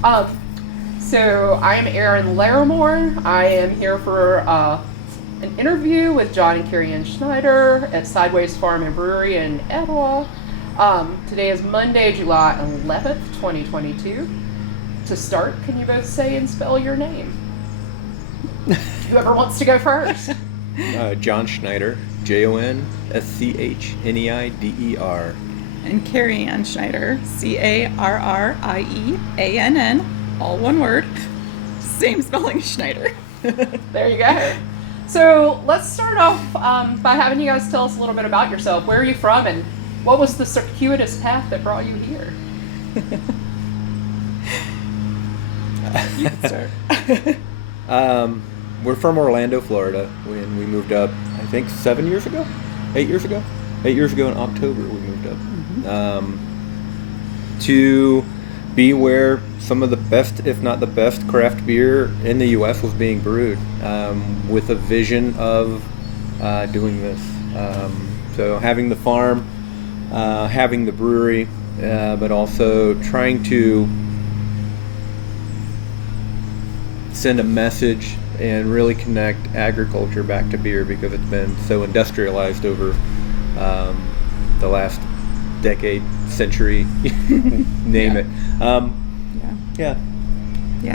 So I'm Aaron Larimore. I am here for an interview with Jon and Carrieann Schneider at Sideways Farm and Brewery in Etowah. Today is Monday, July 11th, 2022. To start, can you both say and spell your name? Whoever wants to go first. Jon Schneider, Jonschneider. And Carrieann Schneider, Carrieann, all one word. Same spelling, Schneider. There you go. So let's start off by having you guys tell us a little bit about yourself. Where are you from, and what was the circuitous path that brought you here? You can start. We're from Orlando, Florida. When we moved up, I think 8 years ago. 8 years ago in October we moved up. To be where some of the best, if not the best, craft beer in the U.S. was being brewed, with a vision of doing this. So having the farm, having the brewery, but also trying to send a message and really connect agriculture back to beer, because it's been so industrialized over the last decade, century, name it. Yeah.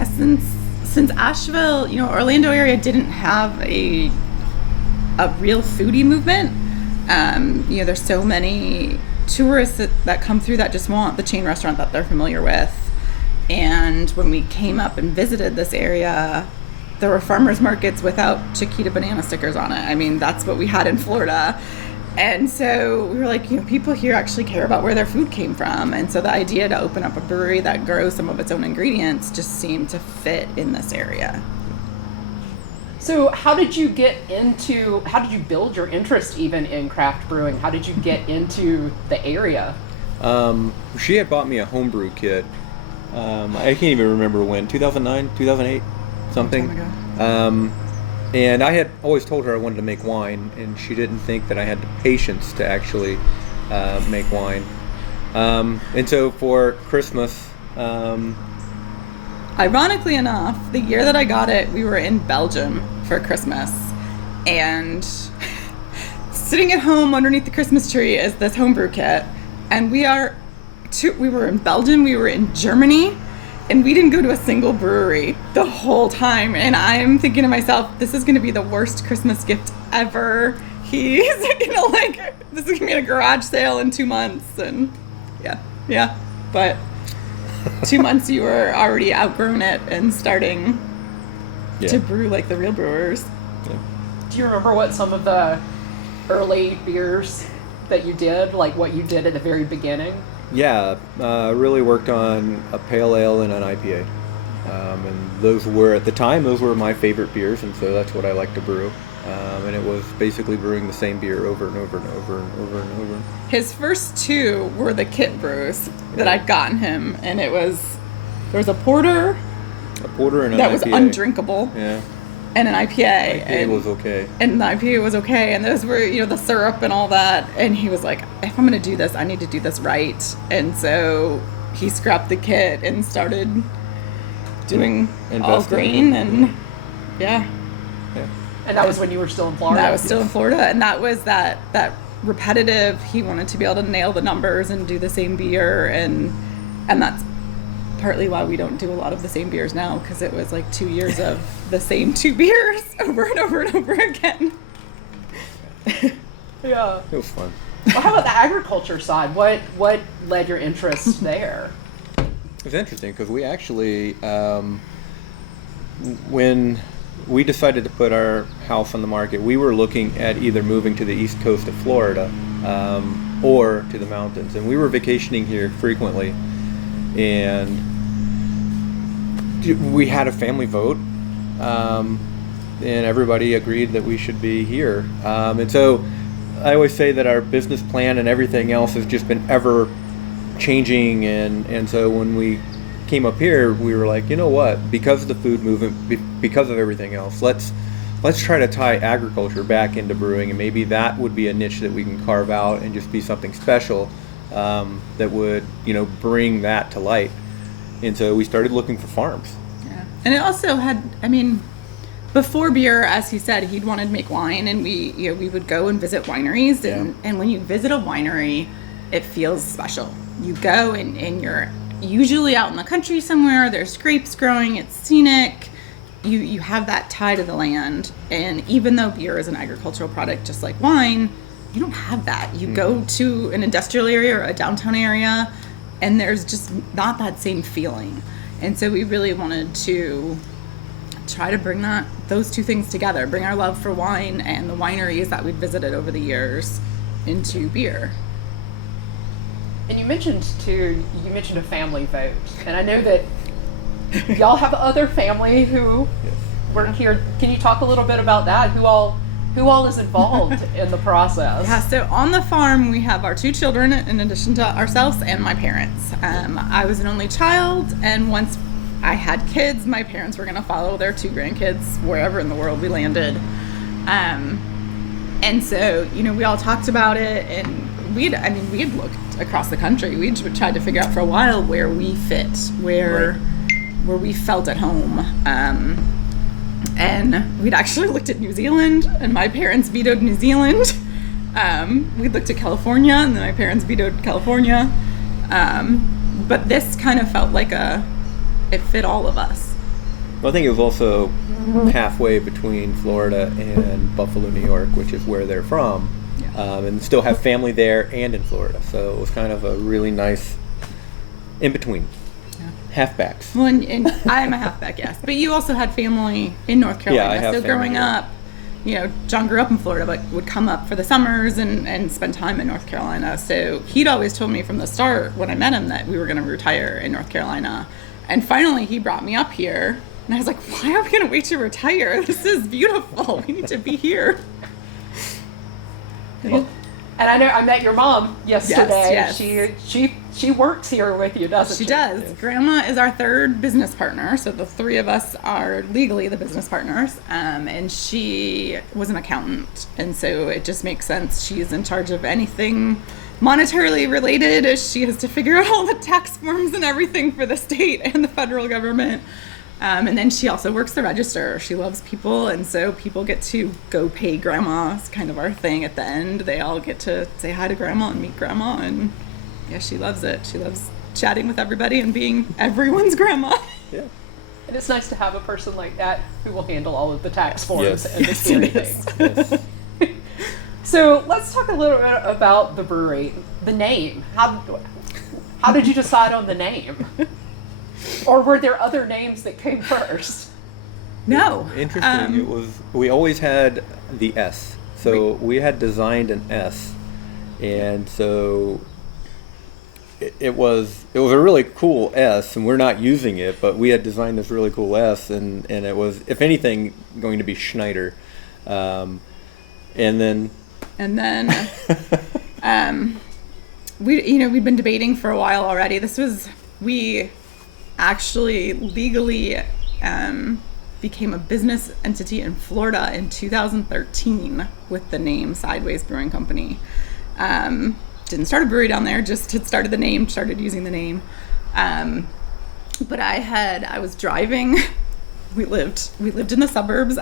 Since Asheville, Orlando area didn't have a real foodie movement. There's so many tourists that come through that just want the chain restaurant that they're familiar with. And when we came up and visited this area, there were farmers markets without Chiquita banana stickers on it. I mean, that's what we had in Florida. And so we were like, people here actually care about where their food came from. And so the idea to open up a brewery that grows some of its own ingredients just seemed to fit in this area. So how did you build your interest even in craft brewing? How did you get into the area? She had bought me a homebrew kit. I can't even remember when, 2009, 2008, something. Long time ago. And I had always told her I wanted to make wine, and she didn't think that I had the patience to actually make wine. And so for Christmas... Ironically enough, the year that I got it, we were in Belgium for Christmas. And sitting at home underneath the Christmas tree is this homebrew kit. And we were in Belgium, we were in Germany, and we didn't go to a single brewery the whole time. And I'm thinking to myself, this is going to be the worst Christmas gift ever. He's this is going to be a garage sale in 2 months. And yeah. But 2 months you were already outgrown it and starting to brew like the real brewers. Yeah. Do you remember what some of the early beers that you did, like what you did at the very beginning? Yeah, really worked on a pale ale and an IPA. And those were my favorite beers, and so that's what I like to brew. And it was basically brewing the same beer over and over and over and over and over. His first two were the kit brews that I'd gotten him, and there was a porter and an that IPA. was undrinkable. Yeah. And an IPA. IPA was okay. And the IPA was okay. And those were, the syrup and all that. And he was like, if I'm going to do this, I need to do this right. And so he scrapped the kit and started doing all grain. And yeah. And that was when you were still in Florida? That was still in Florida. And that was that repetitive. He wanted to be able to nail the numbers and do the same beer. And that's partly why we don't do a lot of the same beers now, because it was like 2 years of the same 2 beers over and over and over again. Yeah. It was fun. Well, how about the agriculture side? What led your interest there? It was interesting because we actually, when we decided to put our house on the market, we were looking at either moving to the east coast of Florida or to the mountains. And we were vacationing here frequently. And we had a family vote, and everybody agreed that we should be here. And so I always say that our business plan and everything else has just been ever changing. And so when we came up here, we were like, you know what, because of the food movement, because of everything else, let's try to tie agriculture back into brewing, and maybe that would be a niche that we can carve out and just be something special that would, bring that to light. And so we started looking for farms. Yeah. And it also had, I mean, before beer, as he said, he'd wanted to make wine, and we would go and visit wineries. And when you visit a winery, it feels special. You go and you're usually out in the country somewhere. There's grapes growing. It's scenic. You have that tie to the land. And even though beer is an agricultural product, just like wine, you don't have that. You go to an industrial area or a downtown area, and there's just not that same feeling. And so we really wanted to try to bring those two things together, bring our love for wine and the wineries that we'd visited over the years into beer. And you mentioned a family vote, and I know that y'all have other family who work here. Can you talk a little bit about that? Who all is involved in the process? Yeah, so on the farm we have our 2 children in addition to ourselves and my parents. I was an only child, and once I had kids, my parents were going to follow their 2 grandkids wherever in the world we landed. And so, we all talked about it, and we had looked across the country. We tried to figure out for a while where we fit, where we felt at home. And we'd actually looked at New Zealand, and my parents vetoed New Zealand. We looked at California, and then my parents vetoed California. But this kind of felt like it fit all of us. Well, I think it was also halfway between Florida and Buffalo, New York, which is where they're from. Yeah. And still have family there and in Florida. So it was kind of a really nice in-between. Halfbacks. Well, and I'm a halfback, yes. But you also had family in North Carolina. Yeah, I have so growing family, up, John grew up in Florida, but would come up for the summers and spend time in North Carolina. So he'd always told me from the start when I met him that we were going to retire in North Carolina. And finally he brought me up here, and I was like, why are we going to wait to retire? This is beautiful. We need to be here. Well, and I know I met your mom yesterday. Yes. She works here with you, doesn't she? She does. Yes. Grandma is our 3rd business partner, so the 3 of us are legally the business partners. And she was an accountant, and so it just makes sense. She's in charge of anything monetarily related. She has to figure out all the tax forms and everything for the state and the federal government. And then she also works the register. She loves people, and so people get to go pay Grandma. It's kind of our thing at the end. They all get to say hi to Grandma and meet Grandma, and yeah, she loves it. She loves chatting with everybody and being everyone's grandma. Yeah. And it's nice to have a person like that who will handle all of the tax forms Yes. and the scary things. Yes. So let's talk a little bit about the brewery. The name. How did you decide on the name? Or were there other names that came first? No. Interesting. We always had the S. So we had designed an S. And so it was a really cool S, and we're not using it, but we had designed this really cool S, and it was, if anything, going to be Schneider. And then we'd been debating for a while already. We actually legally became a business entity in Florida in 2013 with the name Sideways Brewing Company. Didn't start a brewery down there, just had started using the name. But I was driving, we lived in the suburbs,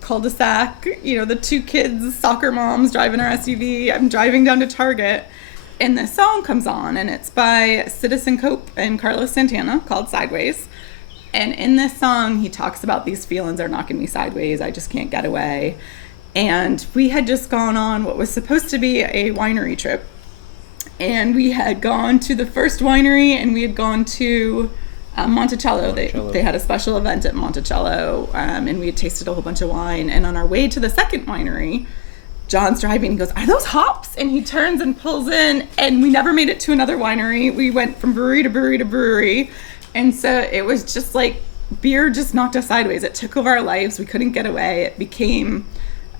cul-de-sac, the 2 kids, soccer moms driving our SUV. I'm driving down to Target, and this song comes on, and it's by Citizen Cope and Carlos Santana called Sideways. And in this song, he talks about these feelings are knocking me sideways. I just can't get away. And we had just gone on what was supposed to be a winery trip. And we had gone to the first winery, and we had gone to Monticello. They had a special event at Monticello, and we had tasted a whole bunch of wine. And on our way to the second winery, John's driving, he goes, are those hops? And he turns and pulls in, and we never made it to another winery. We went from brewery to brewery to brewery. And so it was just like beer just knocked us sideways. It took over our lives. We couldn't get away. It became,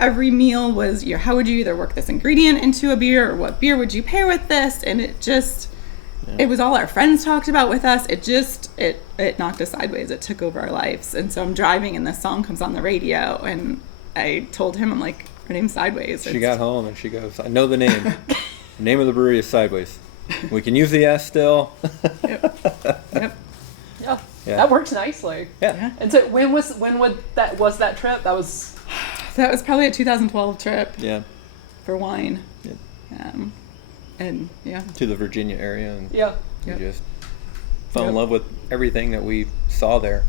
every meal was, how would you either work this ingredient into a beer, or what beer would you pair with this? And it just, it was all our friends talked about with us. It knocked us sideways. It took over our lives. And so I'm driving, and this song comes on the radio, and I told him, I'm like, her name's Sideways. She got home, and she goes, I know the name. The name of the brewery is Sideways. We can use the S still. Yep. Yeah. That works nicely. Yeah. And so when was that trip? That was probably a 2012 trip Yeah. for wine. Yeah. And yeah. To the Virginia area, and yeah. we Yep. just fell in Yep. love with everything that we saw there.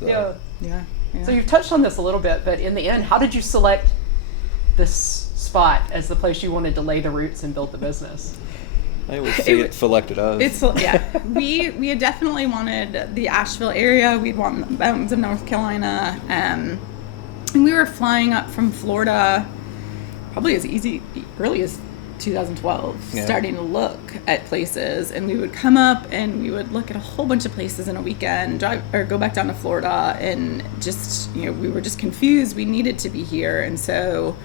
So, Yeah. Yeah. Yeah. So you've touched on this a little bit, but in the end, how did you select this spot as the place you wanted to lay the roots and build the business? I always say it selected us. We had definitely wanted the Asheville area. We'd want the mountains of North Carolina, and we were flying up from Florida probably early as 2012, starting to look at places, and we would come up and we would look at a whole bunch of places in a weekend, drive or go back down to Florida, and just, we were just confused. We needed to be here, and so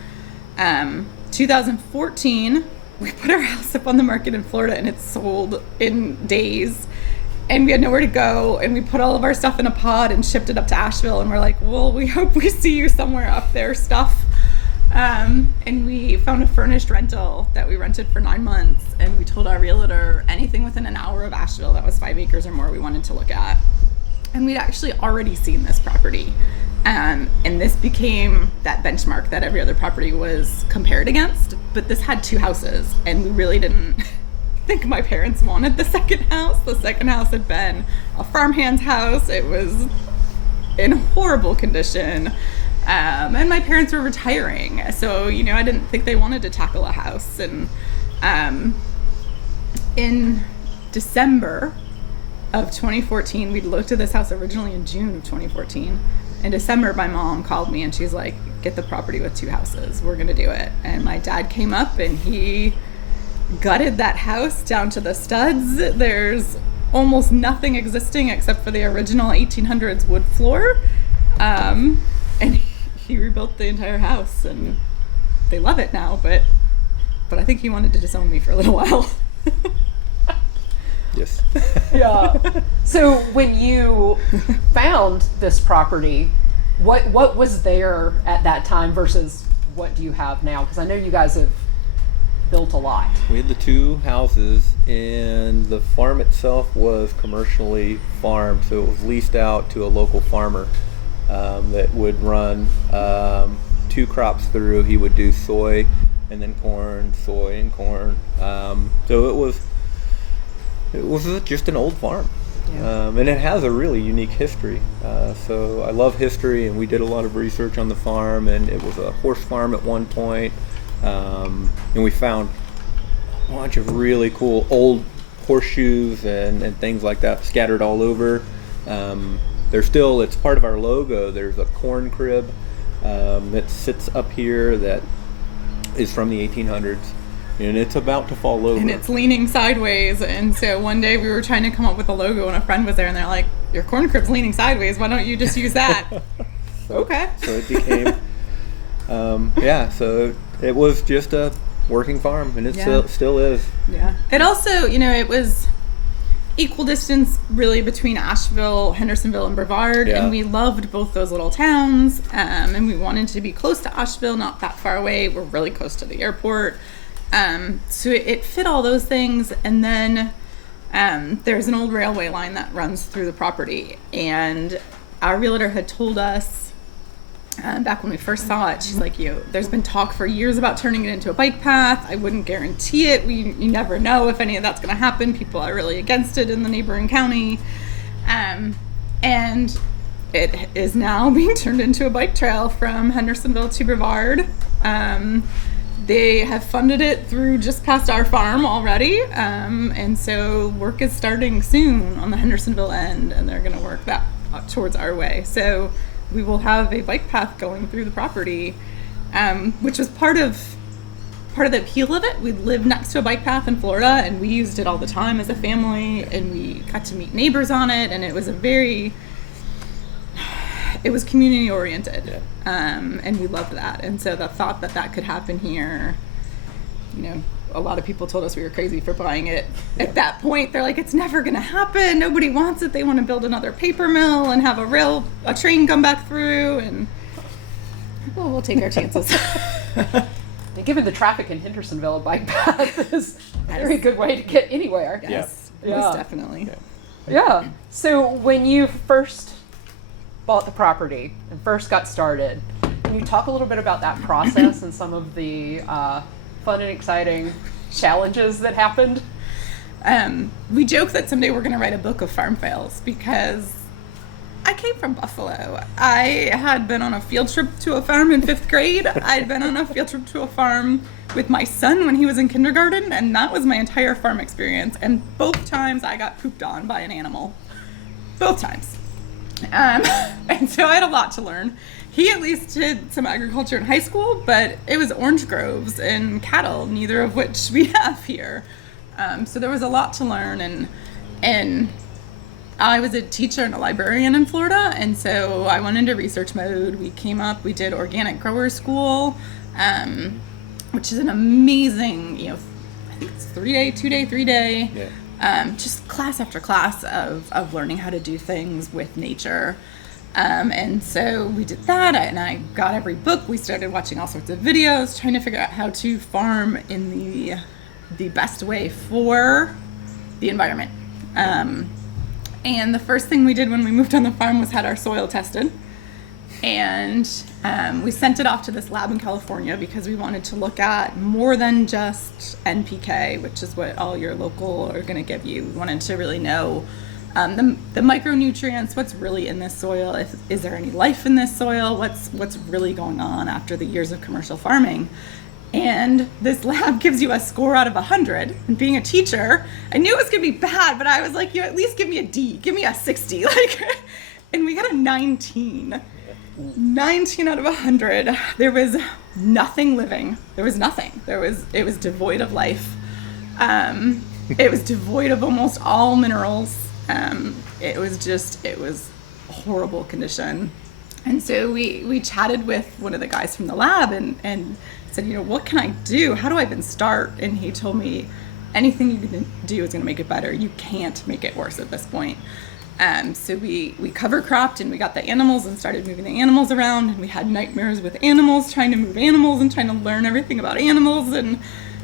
2014 we put our house up on the market in Florida, and it sold in days, and we had nowhere to go, and we put all of our stuff in a pod and shipped it up to Asheville, and we're like, well, we hope we see you somewhere up there, stuff. And we found a furnished rental that we rented for 9 months, and we told our realtor anything within an hour of Asheville that was 5 acres or more we wanted to look at. And we'd actually already seen this property. And this became that benchmark that every other property was compared against. But this had 2 houses, and we really didn't think my parents wanted the second house. The second house had been a farmhand's house. It was in horrible condition. And my parents were retiring, so I didn't think they wanted to tackle a house. And in December of 2014, we'd looked at this house originally in June of 2014. In December, my mom called me and she's like, "Get the property with 2 houses. We're gonna do it." And my dad came up and he gutted that house down to the studs. There's almost nothing existing except for the original 1800s wood floor, and he rebuilt the entire house, and they love it now, but I think he wanted to disown me for a little while. Yes. Yeah. So when you found this property, what was there at that time versus what do you have now? Because I know you guys have built a lot. We had the 2 houses, and the farm itself was commercially farmed, so it was leased out to a local farmer that would run 2 crops through. He would do soy and then corn, soy and corn. So it was just an old farm. Yeah. And it has a really unique history. So I love history, and we did a lot of research on the farm, and it was a horse farm at one point. And we found a bunch of really cool old horseshoes and things like that scattered all over. It's part of our logo. There's a corn crib that sits up here that is from the 1800s. And it's about to fall over. And it's leaning sideways. And so one day we were trying to come up with a logo, and a friend was there, and they're like, "Your corn crib's leaning sideways. Why don't you just use that?" Okay. So it became, so it was just a working farm, and it still is. Yeah. It also, it was equal distance really between Asheville, Hendersonville, and Brevard, and we loved both those little towns, and we wanted to be close to Asheville, not that far away. We're really close to the airport. So it fit all those things, and then there's an old railway line that runs through the property, and our realtor had told us back when we first saw it, she's like, there's been talk for years about turning it into a bike path. I wouldn't guarantee it. You never know if any of that's going to happen. People are really against it in the neighboring county. And it is now being turned into a bike trail from Hendersonville to Brevard. They have funded it through just past our farm already. And so work is starting soon on the Hendersonville end, and they're going to work that towards our way. So we will have a bike path going through the property, which was part of the appeal of it. We lived next to a bike path in Florida, and we used it all the time as a family, and we got to meet neighbors on it, and it was community oriented. And we loved that. And so the thought that could happen here, a lot of people told us we were crazy for buying it. At that point, they're like, it's never going to happen. Nobody wants it. They want to build another paper mill and have a train come back through. And we'll take our chances. And given the traffic in Hendersonville, a bike path is a very good way to get anywhere. Yes, Yeah. most definitely. Yeah. So when you first bought the property and first got started, can you talk a little bit about that process and some of the fun and exciting challenges that happened? We joke that someday we're going to write a book of farm fails because I came from Buffalo. I had been on a field trip to a farm in 5th grade. I'd been on a field trip to a farm with my son when he was in kindergarten, and that was my entire farm experience. And both times I got pooped on by an animal. Both times. And so I had a lot to learn. He at least did some agriculture in high school, but it was orange groves and cattle, neither of which we have here. So there was a lot to learn, and I was a teacher and a librarian in Florida, and so I went into research mode. We did organic grower school, which is an amazing, I think it's 3-day. Yeah. Just class after class of learning how to do things with nature. And so we did that, and I got every book. We started watching all sorts of videos, trying to figure out how to farm in the best way for the environment. And the first thing we did when we moved on the farm was had our soil tested. And we sent it off to this lab in California because we wanted to look at more than just NPK, which is what all your local are going to give you. We wanted to really know the micronutrients, what's really in this soil, is there any life in this soil, what's really going on after the years of commercial farming. And this lab gives you a score out of 100. And being a teacher, I knew it was going to be bad, but I was like, at least give me a D, give me a 60. And we got a 19. 19 out of 100. There was nothing living. There was nothing. It was devoid of life. It was devoid of almost all minerals. It was horrible condition. And so we chatted with one of the guys from the lab and said, what can I do? How do I even start? And he told me, anything you can do is going to make it better. You can't make it worse at this point. So we cover cropped and we got the animals and started moving the animals around, and we had nightmares with animals, trying to move animals and trying to learn everything about animals. And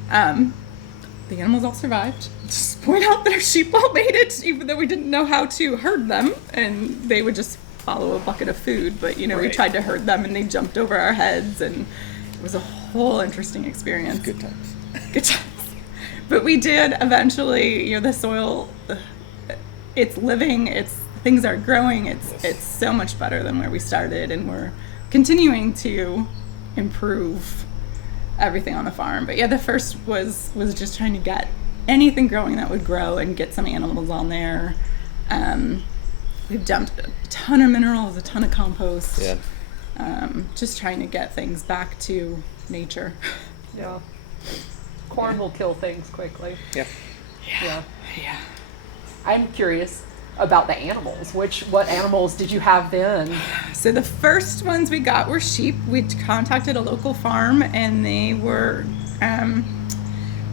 the animals all survived. Just point out that our sheep all made it, even though we didn't know how to herd them, and they would just follow a bucket of food. But right. We tried to herd them and they jumped over our heads, and it was a whole interesting experience. Good times. Good times. But we did eventually, the soil, it's living, things are growing, it's so much better than where we started, and we're continuing to improve everything on the farm. But yeah, the first was just trying to get anything growing that would grow and get some animals on there. We've dumped a ton of minerals, a ton of compost. Yeah. Just trying to get things back to nature. Yeah. Corn will kill things quickly. Yeah. Yeah. I'm curious about the animals. What animals did you have then? So the first ones we got were sheep. We contacted a local farm, and they were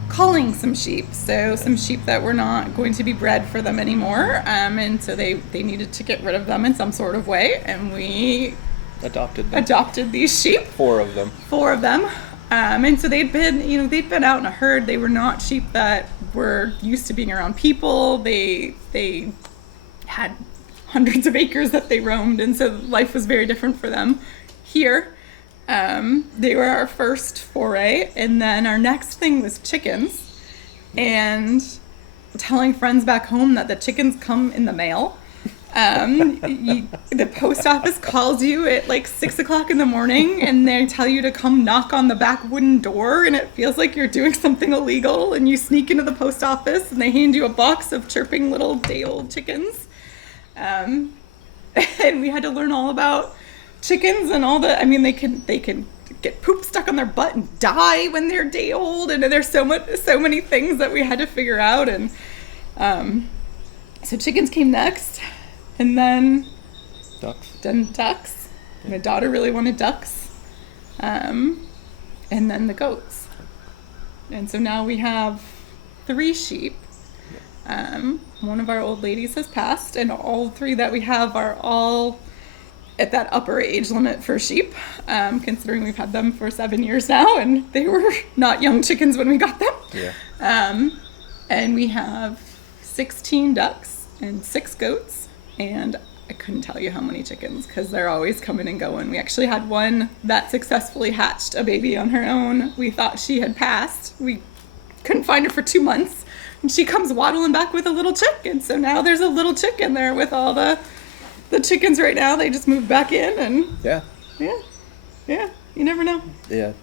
culling some sheep. So some sheep that were not going to be bred for them anymore. And so they needed to get rid of them in some sort of way. And we adopted these sheep. 4 of them. And so they'd been out in a herd. They were not sheep that were used to being around people. They had hundreds of acres that they roamed, and so life was very different for them. Here, they were our first foray, and then our next thing was chickens, and telling friends back home that the chickens come in the mail. The post office calls you at 6 o'clock in the morning, and they tell you to come knock on the back wooden door, and it feels like you're doing something illegal, and you sneak into the post office and they hand you a box of chirping little day-old chickens. And we had to learn all about chickens and all they can get poop stuck on their butt and die when they're day old, and there's so many things that we had to figure out. And so chickens came next. And then ducks. My daughter really wanted ducks. And then the goats. And so now we have 3 sheep. One of our old ladies has passed, and all 3 that we have are all at that upper age limit for sheep, considering we've had them for 7 years now, and they were not young chickens when we got them. Yeah. And we have 16 ducks and 6 goats, and I couldn't tell you how many chickens because they're always coming and going. We actually had one that successfully hatched a baby on her own. We thought she had passed. We couldn't find her for 2 months, and she comes waddling back with a little chick, and so now there's a little chick in there with all the chickens right now. They just moved back in, and Yeah. You never know. Yeah.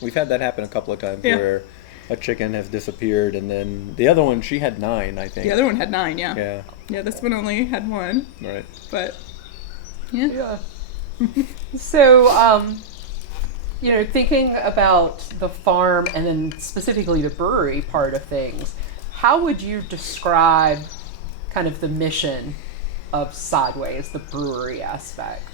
We've had that happen a couple of times where a chicken has disappeared, and then the other one, she had 9, I think. The other one had 9, yeah. Yeah. Yeah, this one only had 1. Right. But, yeah. So, thinking about the farm and then specifically the brewery part of things, how would you describe kind of the mission of Sideways, the brewery aspect?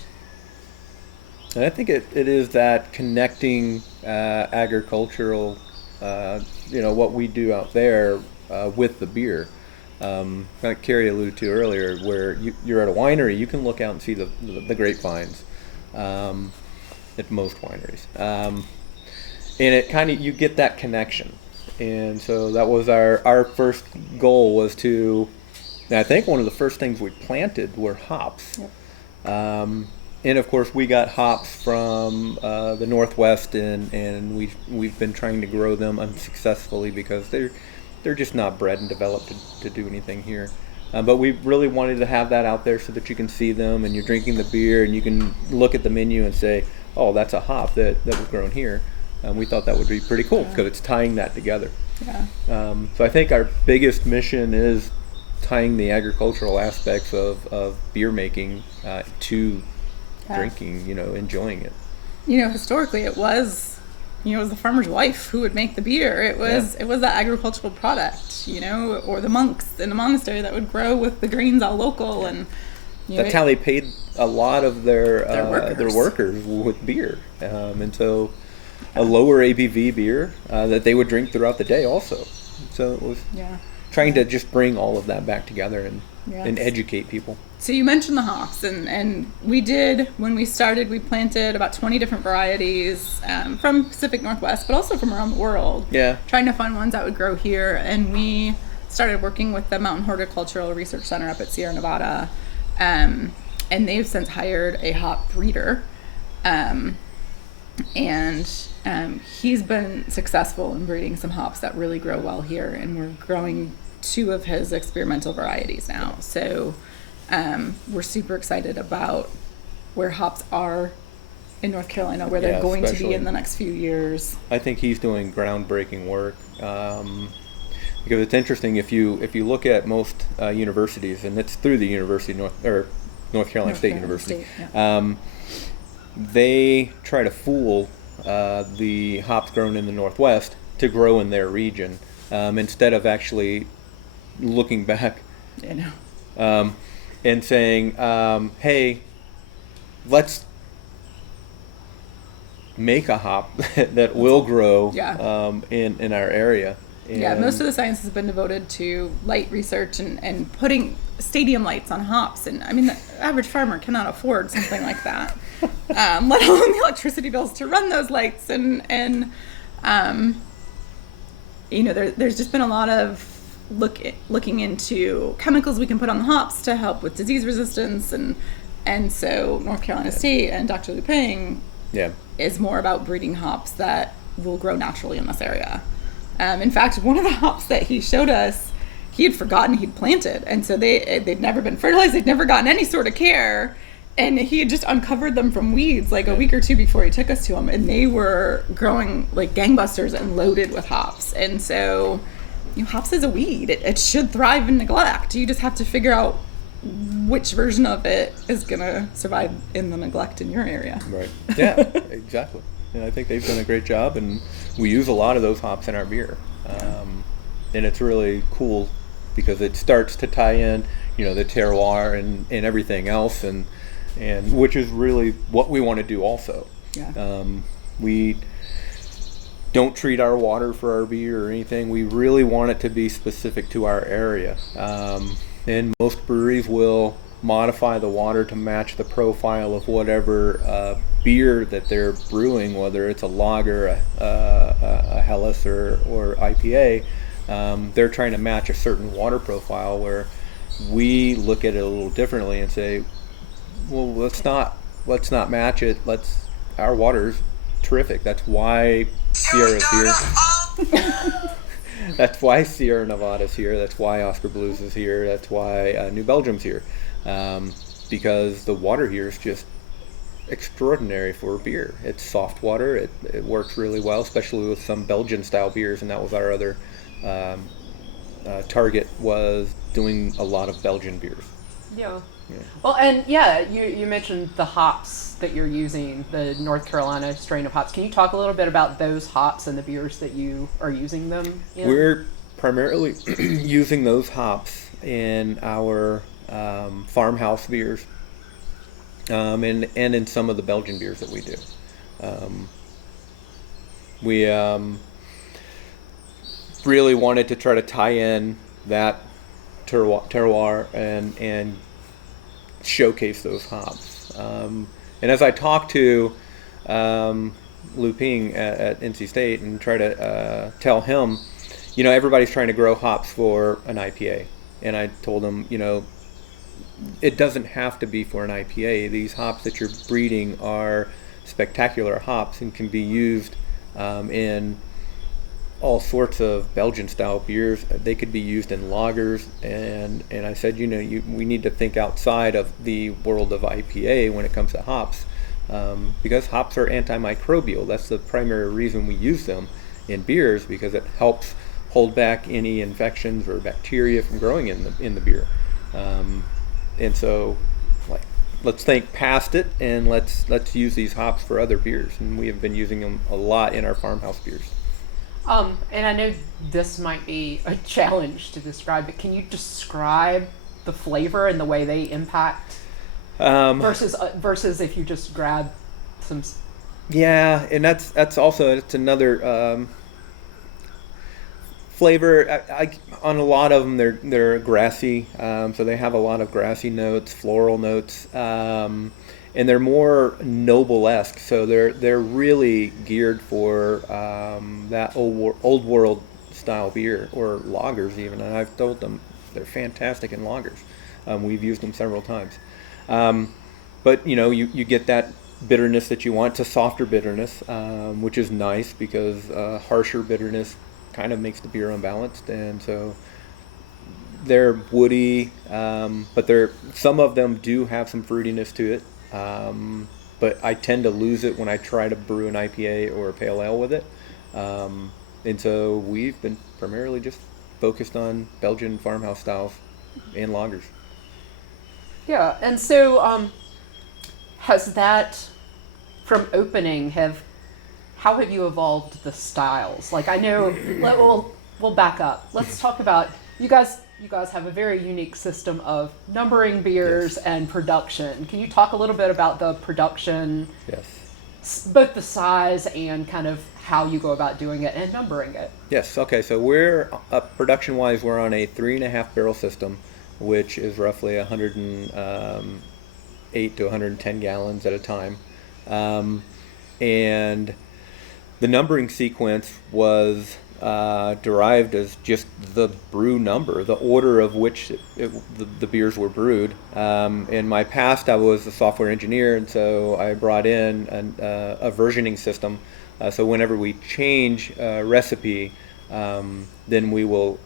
And I think it is that connecting agricultural, what we do out there with the beer. Like Carrie alluded to earlier, where you're at a winery, you can look out and see the grapevines at most wineries. And it kind of, you get that connection. And so that was our first goal was to, and I think one of the first things we planted were hops. Yep. And of course, we got hops from the Northwest, and we've been trying to grow them unsuccessfully because they're just not bred and developed to do anything here. But we really wanted to have that out there so that you can see them, and you're drinking the beer, and you can look at the menu and say, "Oh, that's a hop that was grown here." We thought that would be pretty cool because it's tying that together. Yeah. So I think our biggest mission is tying the agricultural aspects of beer making to drinking, enjoying it. Historically it was the farmer's wife who would make the beer. It was that agricultural product, or the monks in the monastery that would grow with the grains all local, and that's how they paid a lot of their workers with beer. And so a lower ABV beer that they would drink throughout the day also. So it was trying to just bring all of that back together and educate people. So you mentioned the hops, and we did, when we started, we planted about 20 different varieties from Pacific Northwest, but also from around the world. Yeah. Trying to find ones that would grow here, and we started working with the Mountain Horticultural Research Center up at Sierra Nevada, and they've since hired a hop breeder, and he's been successful in breeding some hops that really grow well here, and we're growing 2 of his experimental varieties now. So we're super excited about where hops are in North Carolina, where they're going to be in the next few years. I think he's doing groundbreaking work because it's interesting if you look at most universities, and it's through the University of North Carolina State University. They try to fool the hops grown in the Northwest to grow in their region instead of actually looking back. And saying, hey, let's make a hop that will grow in our area. And most of the science has been devoted to light research and putting stadium lights on hops. And I mean, the average farmer cannot afford something like that, let alone the electricity bills to run those lights. There's just been a lot of looking into chemicals we can put on the hops to help with disease resistance, and so North Carolina State and Dr. Luping is more about breeding hops that will grow naturally in this area. In fact, one of the hops that he showed us, he had forgotten he'd planted, and so they'd never been fertilized, they'd never gotten any sort of care, and he had just uncovered them from weeds like a week or 2 before he took us to them, and they were growing like gangbusters and loaded with hops. And so hops is a weed. It should thrive in neglect. You just have to figure out which version of it is going to survive in the neglect in your area. Right. Yeah, exactly. And I think they've done a great job, and we use a lot of those hops in our beer. And it's really cool because it starts to tie in, the terroir and everything else, and which is really what we want to do also. Yeah. We don't treat our water for our beer or anything. We really want it to be specific to our area. And most breweries will modify the water to match the profile of whatever beer that they're brewing, whether it's a lager, a Helles, or IPA. They're trying to match a certain water profile where we look at it a little differently and say, well, let's not match it. Our water's terrific. That's why Sierra's here. That's why Sierra Nevada's here. That's why Oscar Blues is here. That's why New Belgium's here, because the water here is just extraordinary for beer. It's soft water. It works really well, especially with some Belgian style beers, and that was our other target, was doing a lot of Belgian beers. Yeah. Yeah. Well, and you mentioned the hops that you're using, the North Carolina strain of hops. Can you talk a little bit about those hops and the beers that you are using them in? We're primarily using those hops in our farmhouse beers, and in some of the Belgian beers that we do. We really wanted to try to tie in that terroir and showcase those hops. And as I talk to Lu Ping at NC State and try to tell him, everybody's trying to grow hops for an IPA. And I told him, it doesn't have to be for an IPA. These hops that you're breeding are spectacular hops and can be used in all sorts of Belgian style beers. They could be used in lagers, and I said, we need to think outside of the world of IPA when it comes to hops, because hops are antimicrobial. That's the primary reason we use them in beers, because it helps hold back any infections or bacteria from growing in the beer. And so, let's think past it, and let's use these hops for other beers, and we have been using them a lot in our farmhouse beers. And I know this might be a challenge to describe, but can you describe the flavor and the way they impact versus if you just grab some? Yeah, and that's also, it's another flavor. On a lot of them, they're grassy, so they have a lot of grassy notes, floral notes. And they're more noble-esque, so they're really geared for that old world style beer, or lagers even. And I've told them they're fantastic in lagers. We've used them several times. But you get that bitterness that you want. It's a softer bitterness, which is nice, because harsher bitterness kind of makes the beer unbalanced. And so they're woody, but some of them do have some fruitiness to it. But I tend to lose it when I try to brew an IPA or a pale ale with it. And so we've been primarily just focused on Belgian farmhouse styles and lagers. Yeah, and so has that, from opening, how have you evolved the styles? Like, I know, we'll back up. Let's talk about, you guys have a very unique system of numbering beers. Yes. And production. Can you talk a little bit about the production? Yes. Both the size and kind of how you go about doing it and numbering it. Yes. Okay. So we're production-wise, we're on a 3.5 barrel system, which is roughly 108 to 110 gallons at a time, and the numbering sequence was derived as just the brew number, the order of which the beers were brewed. In my past, I was a software engineer, and so I brought in a versioning system. So whenever we change a recipe, then we will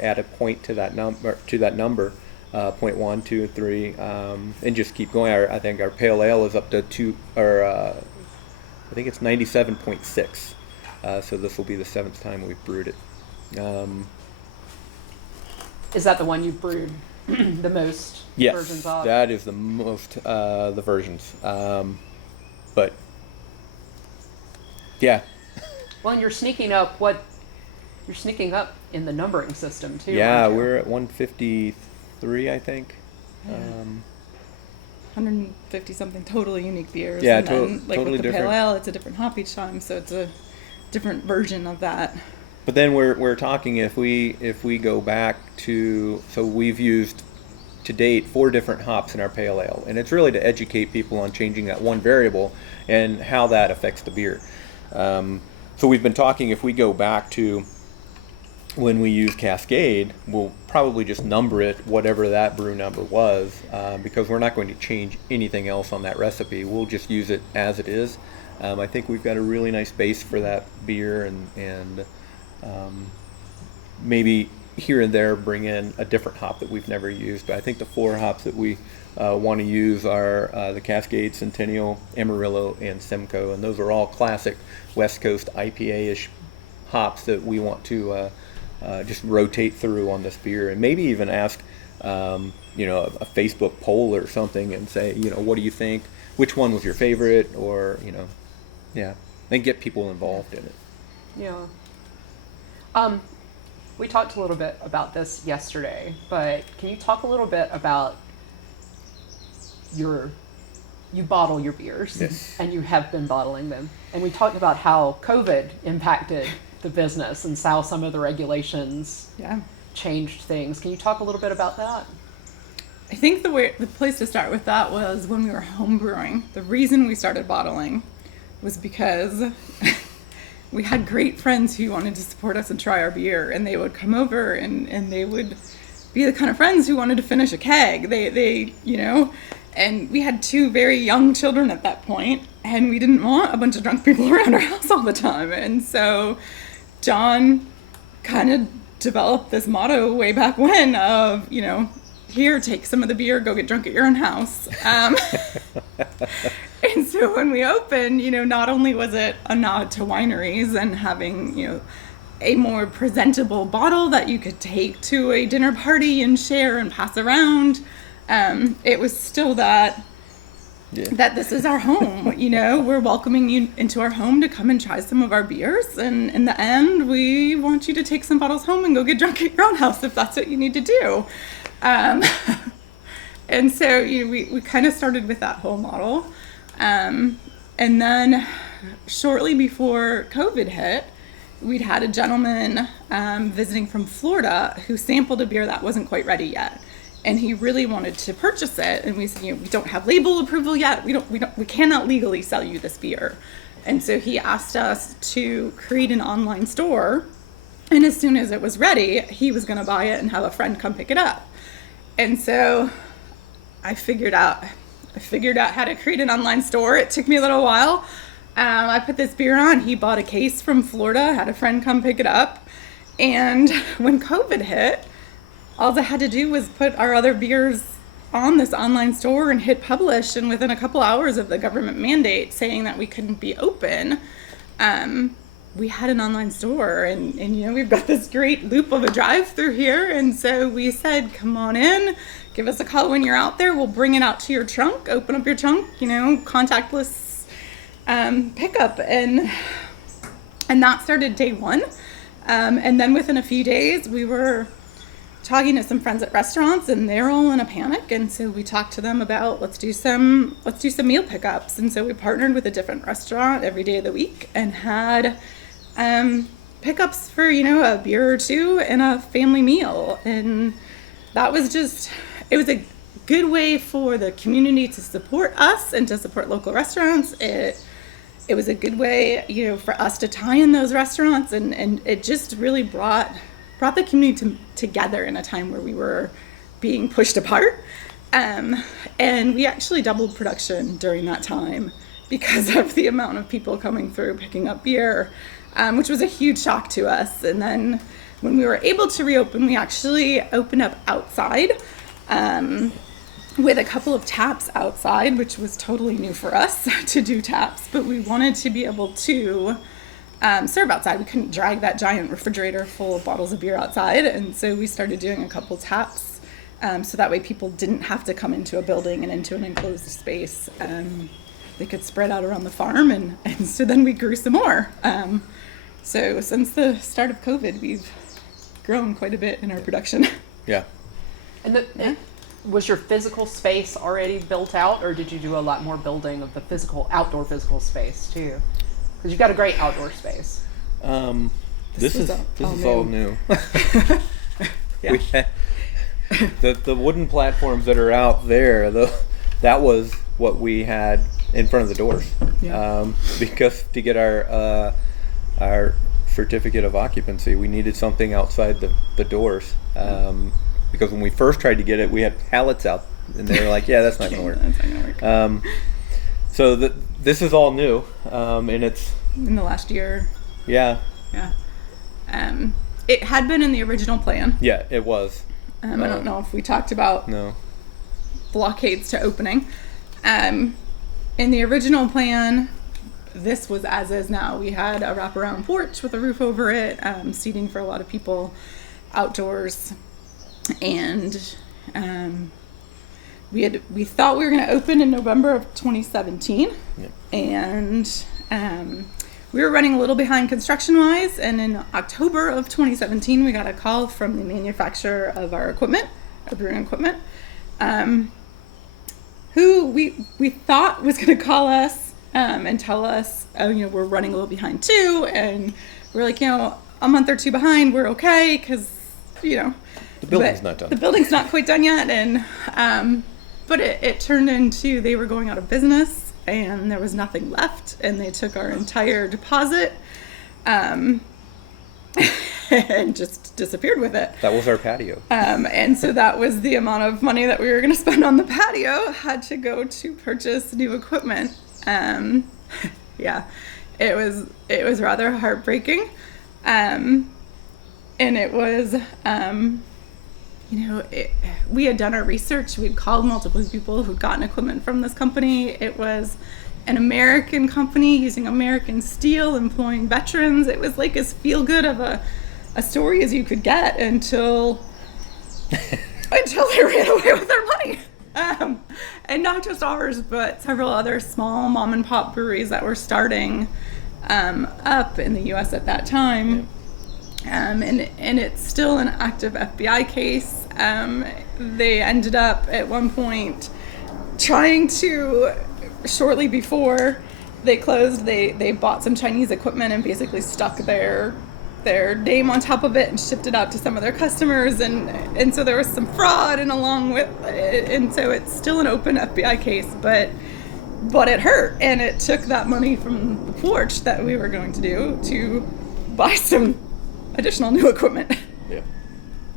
add a point to that number, point 1, 2, 3, and just keep going. I think our pale ale is up to I think it's 97.6. So this will be the 7th time we've brewed it. Is that the one you brewed the most versions of? Yes, that is the most, the versions. But, yeah. Well, and you're sneaking up in the numbering system, too. Yeah, we're at 153, I think. Yeah. 150 something totally unique beers. Yeah, and then, totally with the different. pale ale, it's a different hop each time, so it's a different version of that. But then we're talking, if we go back to, so we've used to date 4 different hops in our pale ale, and it's really to educate people on changing that one variable and how that affects the beer. So we've been talking, if we go back to when we use Cascade, we'll probably just number it whatever that brew number was, because we're not going to change anything else on that recipe. We'll just use it as it is. I think we've got a really nice base for that beer, and maybe here and there bring in a different hop that we've never used. But I think the 4 hops that we want to use are the Cascade, Centennial, Amarillo, and Simcoe, and those are all classic West Coast IPA-ish hops that we want to just rotate through on this beer, and maybe even ask a Facebook poll or something and say, what do you think? Which one was your favorite? Or, and get people involved in it. Yeah. We talked a little bit about this yesterday, but can you talk a little bit about you bottle your beers, yes, and you have been bottling them, and we talked about how COVID impacted the business and how some of the regulations changed things. Can you talk a little bit about that? I think the place to start with that was when we were home brewing. The reason we started bottling was because we had great friends who wanted to support us and try our beer, and they would come over and they would be the kind of friends who wanted to finish a keg. They and we had 2 very young children at that point, and we didn't want a bunch of drunk people around our house all the time. And so Jon kind of developed this motto way back when of, here, take some of the beer, go get drunk at your own house. And so when we opened, not only was it a nod to wineries and having, a more presentable bottle that you could take to a dinner party and share and pass around, it was still that this is our home. We're welcoming you into our home to come and try some of our beers, and in the end we want you to take some bottles home and go get drunk at your own house if that's what you need to do. And so we kind of started with that whole model, and then shortly before COVID hit, we'd had a gentleman visiting from Florida who sampled a beer that wasn't quite ready yet. And he really wanted to purchase it, and we said, we don't have label approval yet. We cannot legally sell you this beer. And so he asked us to create an online store, and as soon as it was ready, he was going to buy it and have a friend come pick it up. And so I figured out how to create an online store. It took me a little while. I put this beer on. He bought a case from Florida, had a friend come pick it up, and when COVID hit, all I had to do was put our other beers on this online store and hit publish, and within a couple hours of the government mandate saying that we couldn't be open, we had an online store, and we've got this great loop of a drive-through here, and so we said, come on in, give us a call when you're out there, we'll bring it out to your trunk, open up your trunk, contactless pickup, and that started day 1, and then within a few days we were talking to some friends at restaurants, and they're all in a panic, and so we talked to them about let's do some meal pickups. And so we partnered with a different restaurant every day of the week and had pickups for a beer or 2 and a family meal, and that was it was a good way for the community to support us and to support local restaurants. It was a good way for us to tie in those restaurants, and it just really brought the community together in a time where we were being pushed apart. And we actually doubled production during that time because of the amount of people coming through picking up beer, which was a huge shock to us. And then when we were able to reopen, we actually opened up outside with a couple of taps outside, which was totally new for us to do taps, but we wanted to be able to serve outside. We couldn't drag that giant refrigerator full of bottles of beer outside, and so we started doing a couple taps, so that way people didn't have to come into a building and into an enclosed space. They could spread out around the farm, and so then we grew some more. So since the start of COVID, we've grown quite a bit in our production. And was your physical space already built out, or did you do a lot more building of the outdoor physical space too? Because you've got a great outdoor space. This is all new. We had, the wooden platforms that are out there, that was what we had in front of the doors. Because to get our certificate of occupancy. We needed something outside the doors. Because when we first tried to get it, we had pallets out, and they were like, "Yeah, that's not going to work." That's not gonna work. So this is all new, and it's In the last year. yeah, Yeah. It had been in the original plan. yeah, it was. I don't know if we talked about No, blockades to opening. In the original plan, this was as is now. We had a wraparound porch with a roof over it, seating for a lot of people outdoors. And we thought we were going to open in November of 2017. yeah. And we were running a little behind construction-wise, and in October of 2017, we got a call from the manufacturer of our equipment, our brewing equipment, who we thought was going to call us and tell us, oh, we're running a little behind too, and we're like, a month or two behind, we're okay, because, The building's not done. The building's not quite done yet, and but it turned into they were going out of business, and there was nothing left, and they took our entire deposit, and just disappeared with it. That was our patio. And so that was the amount of money that we were going to spend on the patio. Had to go to purchase new equipment. Yeah, it was rather heartbreaking, and it was. We had done our research. We'd called multiple people who'd gotten equipment from this company. It was an American company using American steel, employing veterans. It was like as feel good of a story as you could get until they ran away with their money. And not just ours, but several other small mom and pop breweries that were starting up in the U.S. at that time. And it's still an active FBI case. They ended up at one point trying to, shortly before they closed, they bought some Chinese equipment and basically stuck their name on top of it and shipped it out to some of their customers, and so there was some fraud and along with it, and so it's still an open FBI case, but it hurt, and it took that money from the porch that we were going to do to buy some additional new equipment. Yeah.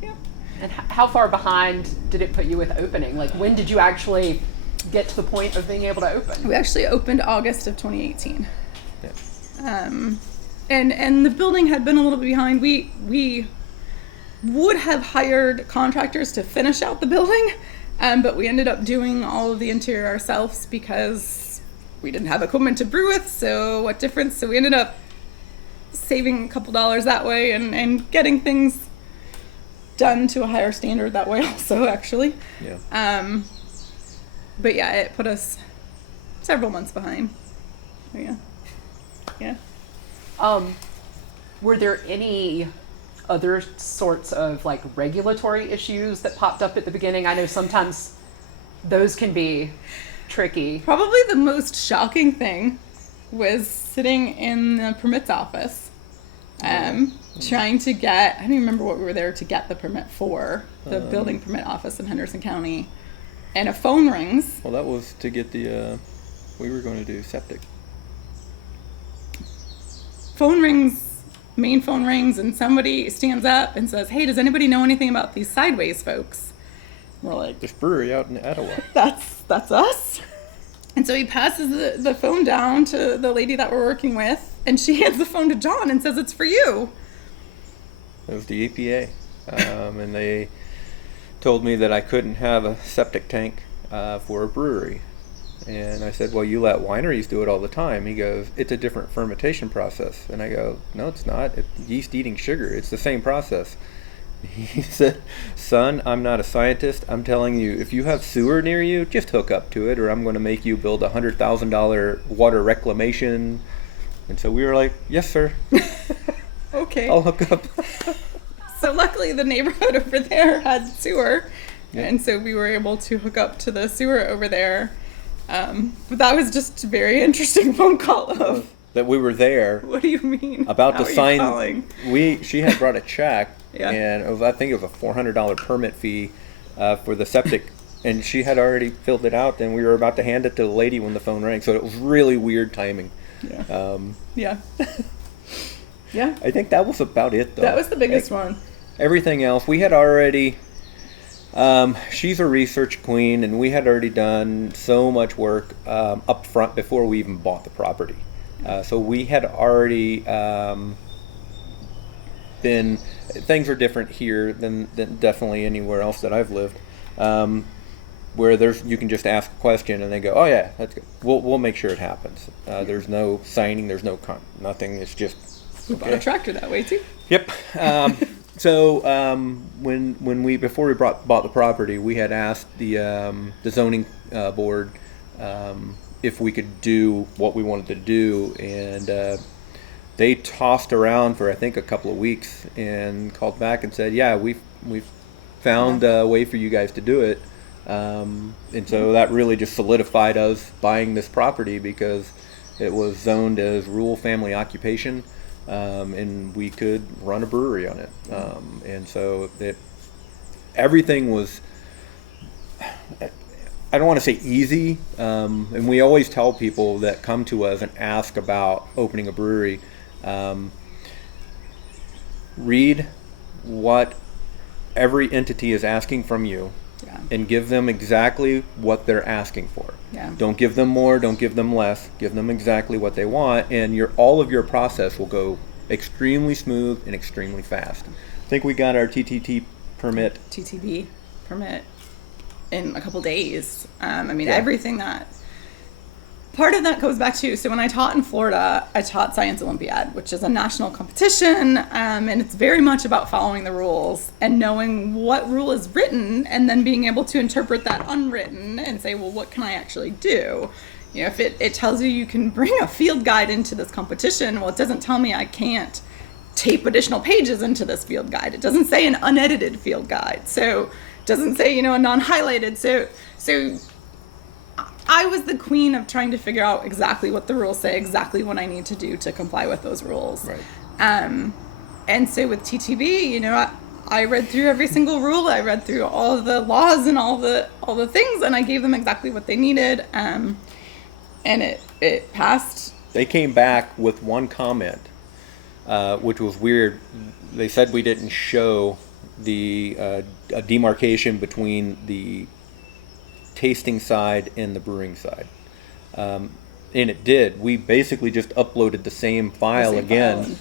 Yeah. And how far behind did it put you with opening? Like, when did you actually get to the point of being able to open? We actually opened August of 2018. Yeah. And the building had been a little bit behind. We would have hired contractors to finish out the building, but we ended up doing all of the interior ourselves because we didn't have equipment to brew with, so what difference? So we ended up saving a couple dollars that way and getting things done to a higher standard that way also, actually. Yeah. But yeah, it put us several months behind. But yeah. Yeah. Were there any other sorts of like regulatory issues that popped up at the beginning? I know sometimes those can be tricky. Probably the most shocking thing was sitting in the permits office, trying to get, I don't even remember what we were there to get the permit for, the building permit office in Henderson County, and a phone rings. Well, that was to get we were going to do septic. Main phone rings, and somebody stands up and says, "Hey, does anybody know anything about these Sideways folks?" We're like, This brewery out in Etowah. that's us. And so he passes the phone down to the lady that we're working with, and she hands the phone to Jon and says, "It's for you." It was the EPA, and they told me that I couldn't have a septic tank for a brewery. And I said, "Well, you let wineries do it all the time." He goes, "It's a different fermentation process." And I go, "No, it's not. It's yeast eating sugar. It's the same process." He said, "Son, I'm not a scientist. I'm telling you, if you have sewer near you, just hook up to it, or I'm going to make you build $100,000 water reclamation." And so we were like, "Yes, sir. Okay. I'll hook up." So luckily the neighborhood over there had sewer, Yeah. and so we were able to hook up to the sewer over there. But that was just a very interesting phone call of, That we were there what do you mean? about How to are you sign. calling? She had brought a check, Yeah. and I think it was a $400 permit fee for the septic, and she had already filled it out, and we were about to hand it to the lady when the phone rang. So it was really weird timing. Yeah. Yeah. Yeah. I think that was about it, though. That was the biggest one. Everything else, we had already... she's a research queen, and we had already done so much work up front before we even bought the property. So we had already been... Things are different here than definitely anywhere else that I've lived. Where you can just ask a question and they go, oh yeah, that's good. We'll make sure it happens. There's no signing, there's nothing. It's just We bought a tractor that way too. Yep. So before we bought the property, we had asked the zoning board if we could do what we wanted to do, and they tossed around for I think a couple of weeks and called back and said, yeah, we've found a way for you guys to do it. And so that really just solidified us buying this property because it was zoned as rural family occupation, and we could run a brewery on it. And so everything was, I don't want to say easy, and we always tell people that come to us and ask about opening a brewery, read what every entity is asking from you. Yeah. And give them exactly what they're asking for. Yeah. Don't give them more, don't give them less. Give them exactly what they want, and all of your process will go extremely smooth and extremely fast. I think we got our TTB permit in a couple days. Everything that... Part of that goes back to, so when I taught in Florida, I taught Science Olympiad, which is a national competition, and it's very much about following the rules and knowing what rule is written and then being able to interpret that unwritten and say, well, what can I actually do? You know, if it tells you can bring a field guide into this competition, well, it doesn't tell me I can't tape additional pages into this field guide. It doesn't say an unedited field guide. So it doesn't say, a non-highlighted. So I was the queen of trying to figure out exactly what the rules say, exactly what I need to do to comply with those rules. Right. And so with TTB, I read through every single rule. I read through all of the laws and all the things, and I gave them exactly what they needed. And it passed. They came back with one comment, which was weird. They said we didn't show a demarcation between the tasting side and the brewing side, and it did. We basically just uploaded the same file again,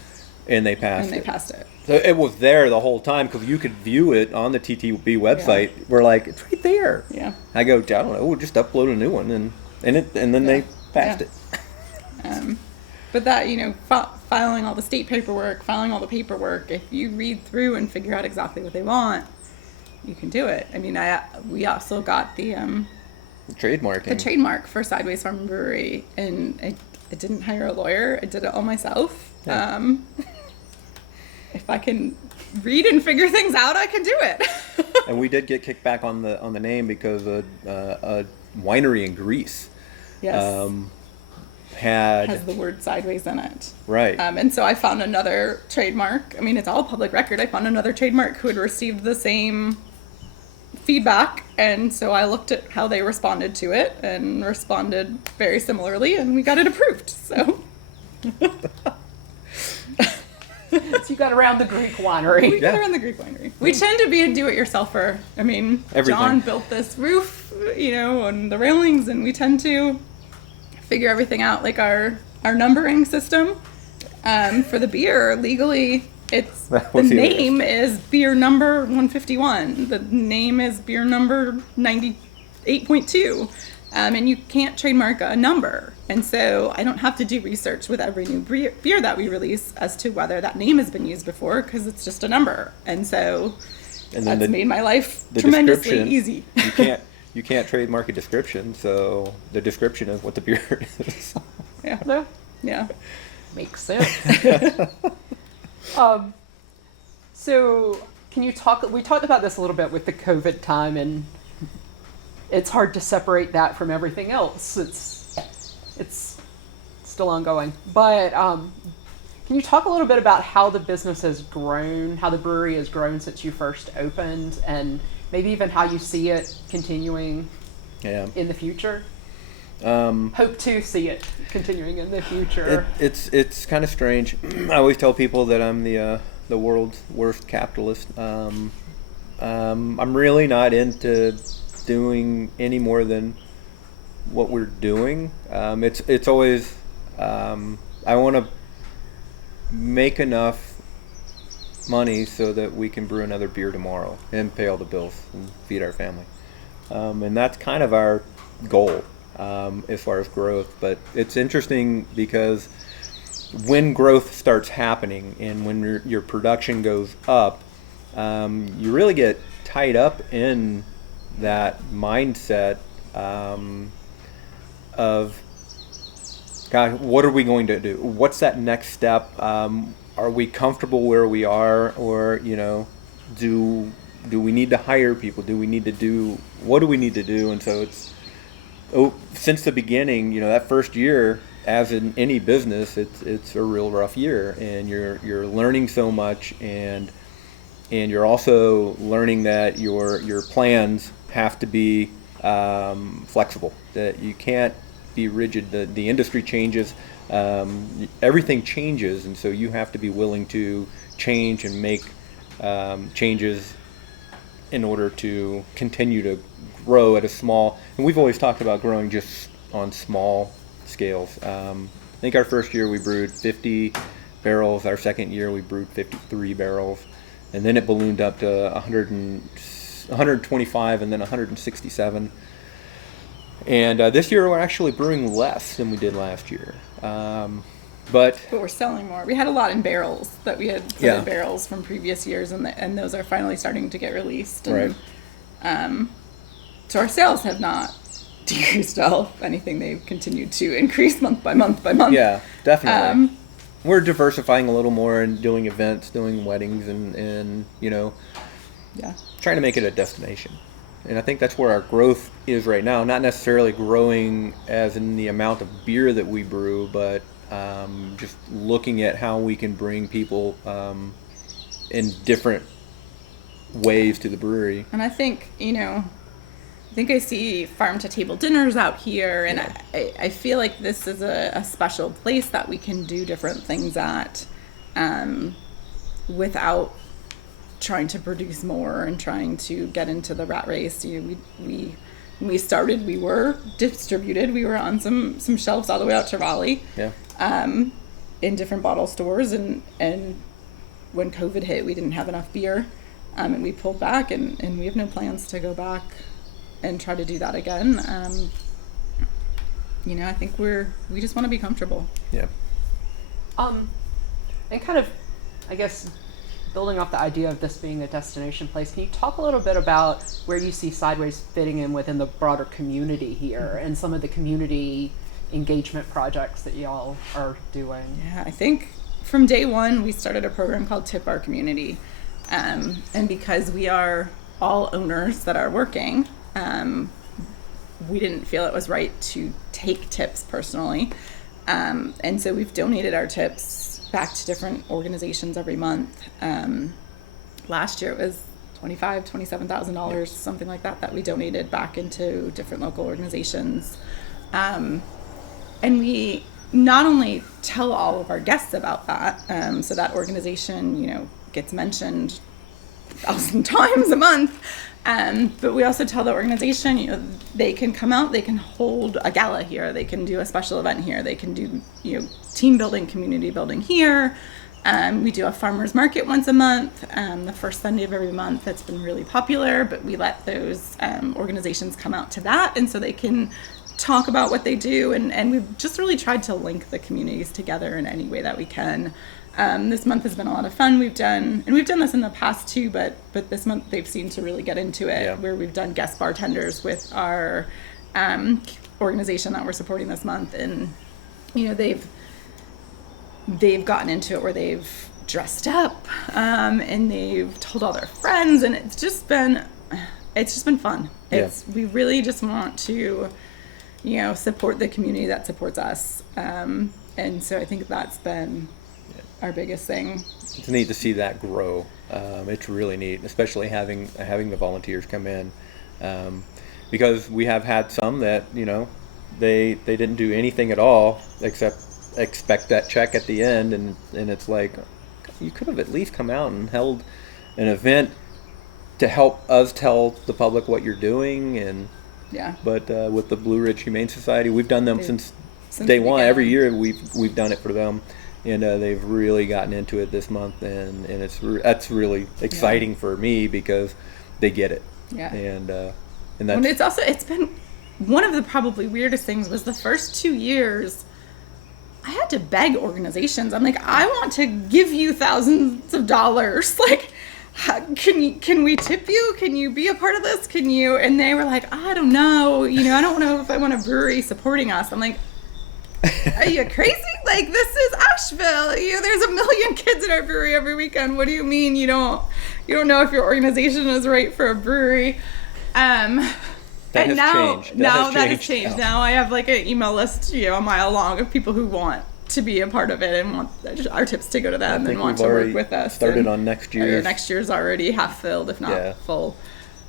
and they passed it. So it was there the whole time because you could view it on the TTB website. Yeah. We're like, it's right there. Yeah. I go, I don't know. We'll just upload a new one, and then they passed it. But that filing all the state paperwork, filing all the paperwork. If you read through and figure out exactly what they want, you can do it. We also got the trademark for Sideways Farm Brewery, and I didn't hire a lawyer. I did it all myself. Yeah. If I can read and figure things out, I can do it. And we did get kicked back on the name because a winery in Greece, yes, has the word sideways in it. Right. And so I found another trademark. It's all public record. I found another trademark who had received the same feedback, and so I looked at how they responded to it and responded very similarly, and we got it approved. So So you got around the Greek winery. We got around the Greek winery. We tend to be a do-it-yourselfer. Everything. John built this roof, and the railings, and we tend to figure everything out, like our numbering system for the beer. Legally, the name is beer number 151. The name is beer number 98.2. And you can't trademark a number. And so I don't have to do research with every new beer that we release as to whether that name has been used before, because it's just a number. And so that's made my life tremendously easy. You can't trademark a description, so the description is what the beer is. Yeah. Yeah. Makes sense. So can you we talked about this a little bit with the COVID time, and it's hard to separate that from everything else. It's still ongoing. But can you talk a little bit about how the business has grown, how the brewery has grown since you first opened, and maybe even how you see it continuing in the future? hope to see it continuing in the future. It's kind of strange. I always tell people that I'm the world's worst capitalist. I'm really not into doing any more than what we're doing. It's always I want to make enough money so that we can brew another beer tomorrow and pay all the bills and feed our family. And that's kind of our goal as far as growth. But it's interesting because when growth starts happening and when your production goes up, you really get tied up in that mindset of, God, what are we going to do? What's that next step? Are we comfortable where we are, or do we need to hire people? What do we need to do? And so since the beginning, that first year, as in any business, it's a real rough year, and you're learning so much, and you're also learning that your plans have to be flexible. That you can't be rigid. The industry changes, everything changes, and so you have to be willing to change and make changes in order to continue to grow at a small. And we've always talked about growing just on small scales. I think our first year we brewed 50 barrels. Our second year we brewed 53 barrels, and then it ballooned up to 125, and then 167. And this year we're actually brewing less than we did last year. But we're selling more. We had a lot in barrels that we had put in barrels from previous years, and those are finally starting to get released. And, right. So our sales have not decreased at all. If anything, they've continued to increase month by month by month. Yeah, definitely. We're diversifying a little more and doing events, doing weddings, and trying to make it a destination. And I think that's where our growth is right now. Not necessarily growing as in the amount of beer that we brew, but just looking at how we can bring people in different ways to the brewery. And I think, I see farm-to-table dinners out here, and I feel like this is a special place that we can do different things at without trying to produce more and trying to get into the rat race. When we started, we were distributed. We were on some shelves all the way out to Raleigh, in different bottle stores. And when COVID hit, we didn't have enough beer, and we pulled back. And we have no plans to go back and try to do that again. I think we just want to be comfortable. Yeah. And kind of, I guess, building off the idea of this being a destination place, can you talk a little bit about where you see Sideways fitting in within the broader community here and some of the community engagement projects that y'all are doing? Yeah, I think from day one, we started a program called Tip Our Community. And because we are all owners that are working, we didn't feel it was right to take tips personally. And so we've donated our tips back to different organizations every month. Last year it was $27,000, something like that we donated back into different local organizations. And we not only tell all of our guests about that, so that organization, gets mentioned 1,000 times a month, but we also tell the organization, they can come out, they can hold a gala here, they can do a special event here, they can do, team building, community building here. We do a farmers market once a month, the first Sunday of every month. That's been really popular, but we let those organizations come out to that, and so they can talk about what they do, and we've just really tried to link the communities together in any way that we can. This month has been a lot of fun. We've done this in the past too, but this month they've seemed to really get into it, where we've done guest bartenders with our organization that we're supporting this month, and they've gotten into it where they've dressed up, and they've told all their friends, and it's just been fun. We really just want to support the community that supports us, and so I think that's been our biggest thing. It's neat to see that grow. It's really neat, especially having the volunteers come in, because we have had some that they didn't do anything at all except expect that check at the end, and it's like, you could have at least come out and held an event to help us tell the public what you're doing. And Yeah. but with the Blue Ridge Humane Society, we've done them since Since day the one. beginning. Every year we've done it for them, and they've really gotten into it this month, and that's really exciting for me because they get it. Yeah. And And that's it's been one of the probably weirdest things was the first 2 years I had to beg organizations. I'm like, I want to give you thousands of dollars. Like, can we tip you? Can you be a part of this? Can you? And they were like, I don't know. I don't know if I want a brewery supporting us. I'm like, are you crazy? Like, this is Asheville. There's a million kids at our brewery every weekend. What do you mean you don't know if your organization is right for a brewery? That And has now, changed. that has changed. Now I have like an email list, a mile long of people who want to be a part of it and want our tips to go to them and want to work with us. Started on next year. Next year's already half filled, if not Yeah. full.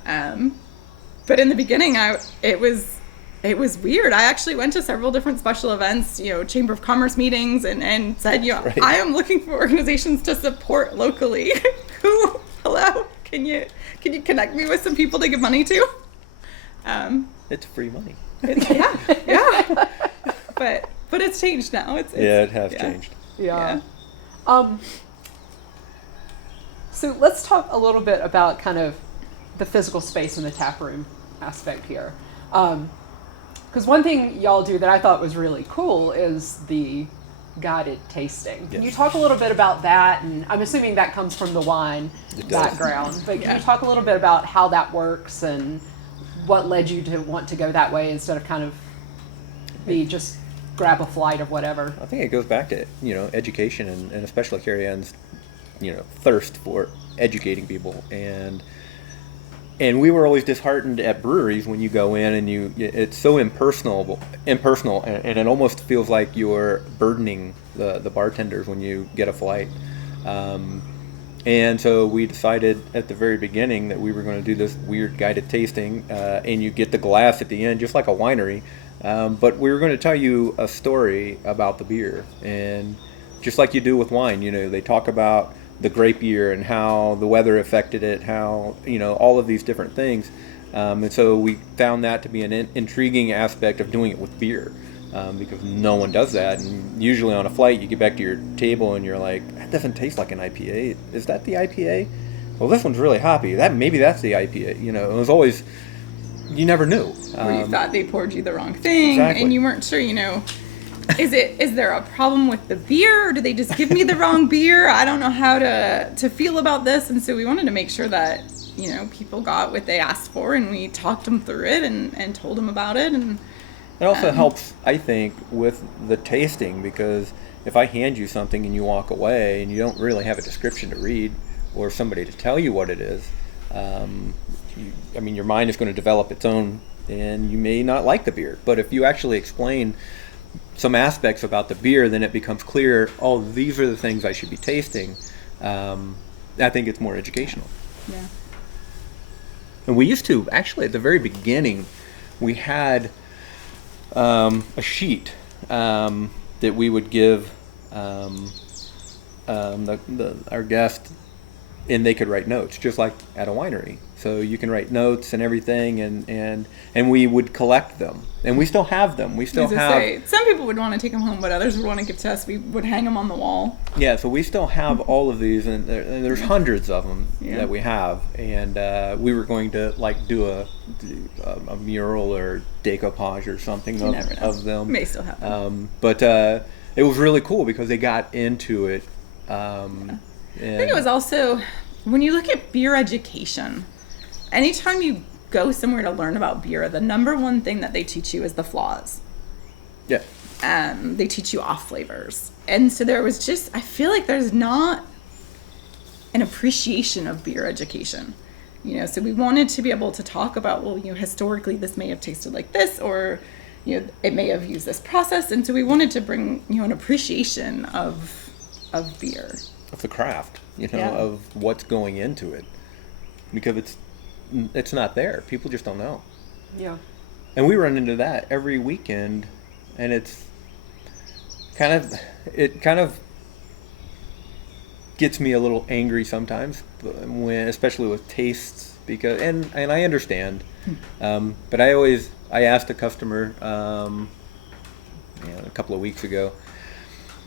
But in the beginning, it was weird. I actually went to several different special events, Chamber of Commerce meetings, and said, Right. I am looking for organizations to support locally. Hello, can you connect me with some people to give money to? It's free money. Yeah. But it's changed now. It has changed. Yeah. So let's talk a little bit about kind of the physical space in the tap room aspect here. Because one thing y'all do that I thought was really cool is the guided tasting. Can you talk a little bit about that? And I'm assuming that comes from the wine background. But can you talk a little bit about how that works and what led you to want to go that way instead of kind of just grab a flight of whatever? I think it goes back to education and especially Carrieann's thirst for educating people, and we were always disheartened at breweries when you go in and it's so impersonal and it almost feels like you're burdening the bartenders when you get a flight. And so we decided at the very beginning that we were going to do this weird guided tasting, and you get the glass at the end, just like a winery. But we were going to tell you a story about the beer, and just like you do with wine, they talk about the grape year and how the weather affected it, how all of these different things. And so we found that to be an intriguing aspect of doing it with beer. Because no one does that, and usually on a flight you get back to your table and you're like, that doesn't taste like an IPA. Is that the IPA? Well, this one's really hoppy. Maybe that's the IPA. It was always, you never knew. Or you thought they poured you the wrong thing, Exactly. and you weren't sure. Is there a problem with the beer, or do they just give me the wrong beer? I don't know how to feel about this, and so we wanted to make sure that people got what they asked for, and we talked them through it and told them about it. And it also helps, I think, with the tasting, because if I hand you something and you walk away and you don't really have a description to read or somebody to tell you what it is, your mind is going to develop its own, and you may not like the beer. But if you actually explain some aspects about the beer, then it becomes clear, these are the things I should be tasting. I think it's more educational. yeah, And we used to, actually, at the very beginning, we had a sheet that we would give our guest, and they could write notes, just like at a winery. So you can write notes and everything, and we would collect them, and we still have them. We still have. Some people would want to take them home, but others would want to give to us. We would hang them on the wall. Yeah, so we still have all of these, and there's hundreds of them Yeah. that we have, and we were going to do a mural or decoupage or something You never know. of them. May still have them. But it was really cool because they got into it. I think it was also, when you look at beer education, anytime you go somewhere to learn about beer, the number one thing that they teach you is the flaws. Yeah. They teach you off flavors. And so there was I feel like there's not an appreciation of beer education. So we wanted to be able to talk about, historically this may have tasted like this, or, it may have used this process. And so we wanted to bring, an appreciation of beer. Of the craft, Yeah. of what's going into it, because it's not there. People just don't know. Yeah. And we run into that every weekend, and it kind of gets me a little angry sometimes, when, especially with tastes, because and I understand, but I asked a customer a couple of weeks ago.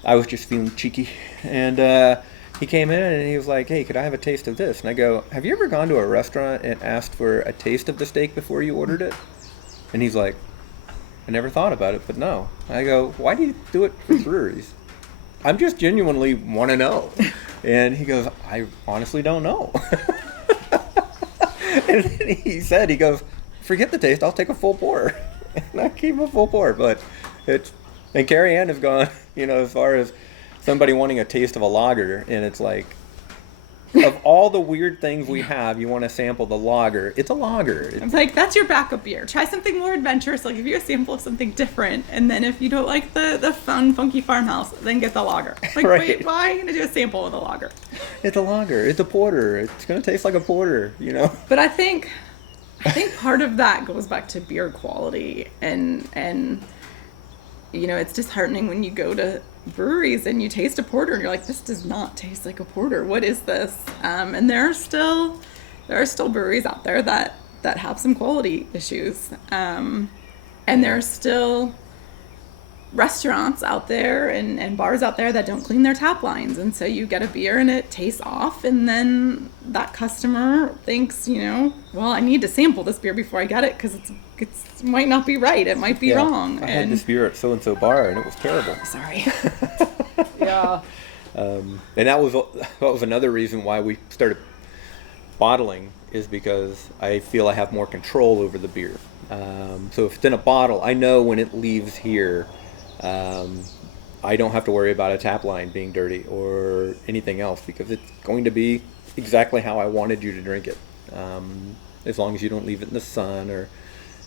I was just feeling cheeky, and he came in and he was like, "Hey, could I have a taste of this?" And I go, "Have you ever gone to a restaurant and asked for a taste of the steak before you ordered it?" And he's like, "I never thought about it, but no." I go, "Why do you do it for breweries?" I'm just genuinely want to know. And he goes, "I honestly don't know." And then he said, he goes, "Forget the taste, I'll take a full pour." And I keep a full pour, but and Carrieann has gone, as far as somebody wanting a taste of a lager, and it's like, of all the weird things we have, you want to sample the lager. It's a lager. I'm like, that's your backup beer. Try something more adventurous. I'll give you a sample of something different. And then if you don't like the fun, funky farmhouse, then get the lager. Like, Right. Wait, why are you going to do a sample of the lager? It's a lager. It's a porter. It's going to taste like a porter, But I think part of that goes back to beer quality. And it's disheartening when you go to breweries and you taste a porter and you're like, this does not taste like a porter. What is this? And there are still breweries out there that have some quality issues. And there are still restaurants out there and bars out there that don't clean their tap lines. And so you get a beer and it tastes off, and then that customer thinks, well, I need to sample this beer before I get it because it might not be right. It might be wrong. I had this beer at so-and-so bar and it was terrible. Sorry. Yeah. And that was another reason why we started bottling, is because I feel I have more control over the beer. So if it's in a bottle, I know when it leaves here, I don't have to worry about a tap line being dirty or anything else, because it's going to be exactly how I wanted you to drink it. As long as you don't leave it in the sun or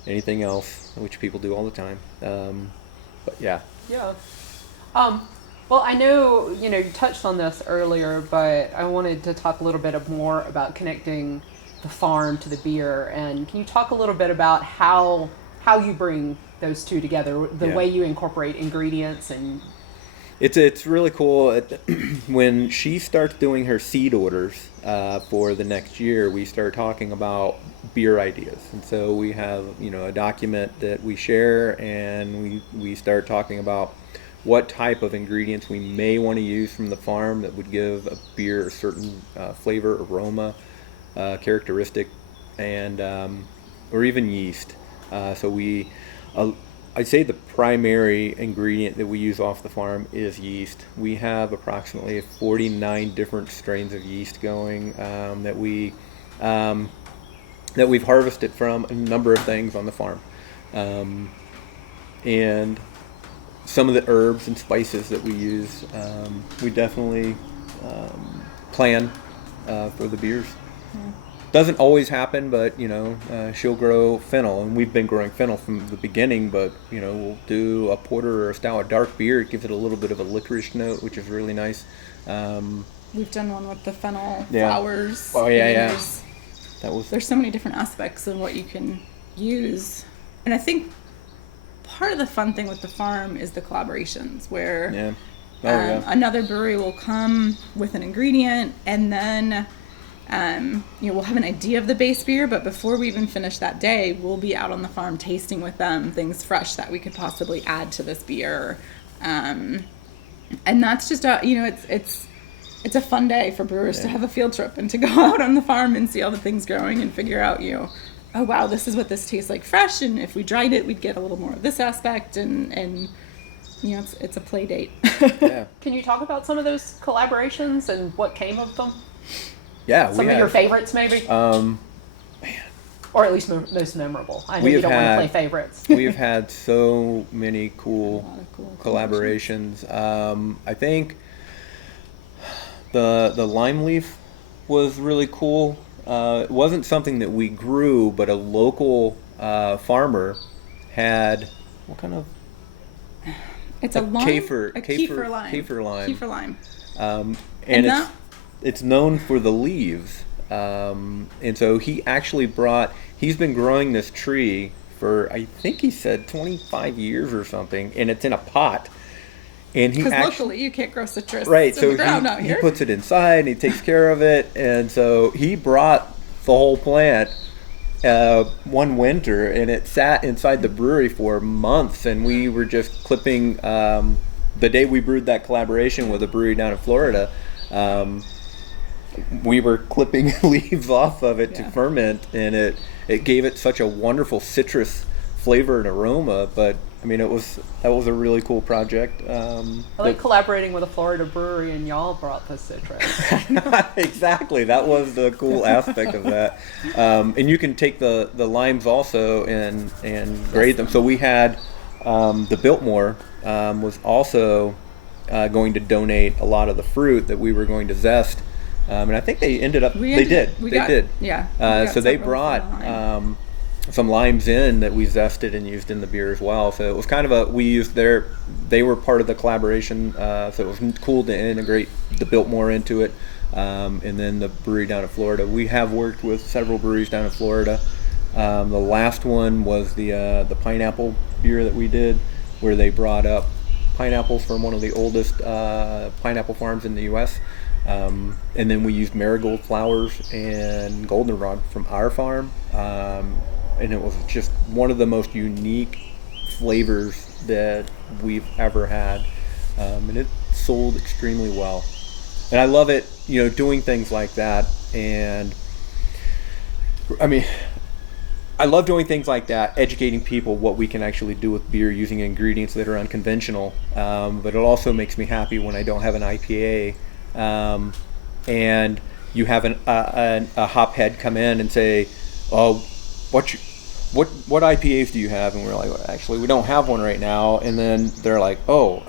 anything else, which people do all the time. But yeah. Yeah. Well, I know, you touched on this earlier, but I wanted to talk a little bit more about connecting the farm to the beer. And can you talk a little bit about how you bring those two together, the way you incorporate ingredients? And It's really cool. When she starts doing her seed orders for the next year, we start talking about beer ideas. And so we have, a document that we share, and we start talking about what type of ingredients we may want to use from the farm that would give a beer a certain flavor, aroma, characteristic, and or even yeast. I'd say the primary ingredient that we use off the farm is yeast. We have approximately 49 different strains of yeast going that we've harvested from a number of things on the farm, and some of the herbs and spices that we use, we definitely plan for the beers. Doesn't always happen, but she'll grow fennel, and we've been growing fennel from the beginning. But we'll do a porter or a stout, a dark beer. It gives it a little bit of a licorice note, which is really nice. We've done one with the fennel flowers. Oh yeah. There's so many different aspects of what you can use, and I think part of the fun thing with the farm is the collaborations, where another brewery will come with an ingredient, and then we'll have an idea of the base beer, but before we even finish that day, we'll be out on the farm tasting with them things fresh that we could possibly add to this beer. And that's just it's a fun day for brewers to have a field trip and to go out on the farm and see all the things growing and figure out, oh wow, this is what this tastes like fresh, and if we dried it, we'd get a little more of this aspect, and it's a play date. Yeah. can you talk about some of those collaborations and what came of them? Yeah, Some of your favorites, maybe? Or at least most memorable. I know you don't want to play favorites. We've had so many cool collaborations. I think the lime leaf was really cool. It wasn't something that we grew, but a local farmer had, what kind of? It's a lime? Kefir lime. Kefir lime. And it's known for the leaves. And so he's been growing this tree for, I think he said 25 years or something, and it's in a pot. And he Because locally you can't grow citrus right, in so the ground out he here. puts it inside and he takes care of it, and so he brought the whole plant one winter, and it sat inside the brewery for months, and we were just clipping the day we brewed that collaboration with a brewery down in Florida. We were clipping leaves off of it to ferment, and it gave it such a wonderful citrus flavor and aroma. But I mean, that was a really cool project. I like collaborating with a Florida brewery, and y'all brought the citrus. Exactly, that was the cool aspect of that. And you can take the limes also and grade them. So we had the Biltmore was also going to donate a lot of the fruit that we were going to zest. And I think they ended up. They did. Yeah. So they brought some limes in that we zested and used in the beer as well. So it was kind of they were part of the collaboration. So it was cool to integrate the Biltmore into it. And then the brewery down in Florida. We have worked with several breweries down in Florida. The last one was the pineapple beer that we did, where they brought up pineapples from one of the oldest pineapple farms in the U.S. And then we used marigold flowers and goldenrod from our farm. And it was just one of the most unique flavors that we've ever had. And it sold extremely well. And I love it, doing things like that. And I mean, I love doing things like that, educating people what we can actually do with beer using ingredients that are unconventional. But it also makes me happy when I don't have an IPA. And you have a hophead come in and say, "Oh, what IPAs do you have?" And we're like, well, "Actually, we don't have one right now." And then they're like, "Oh,"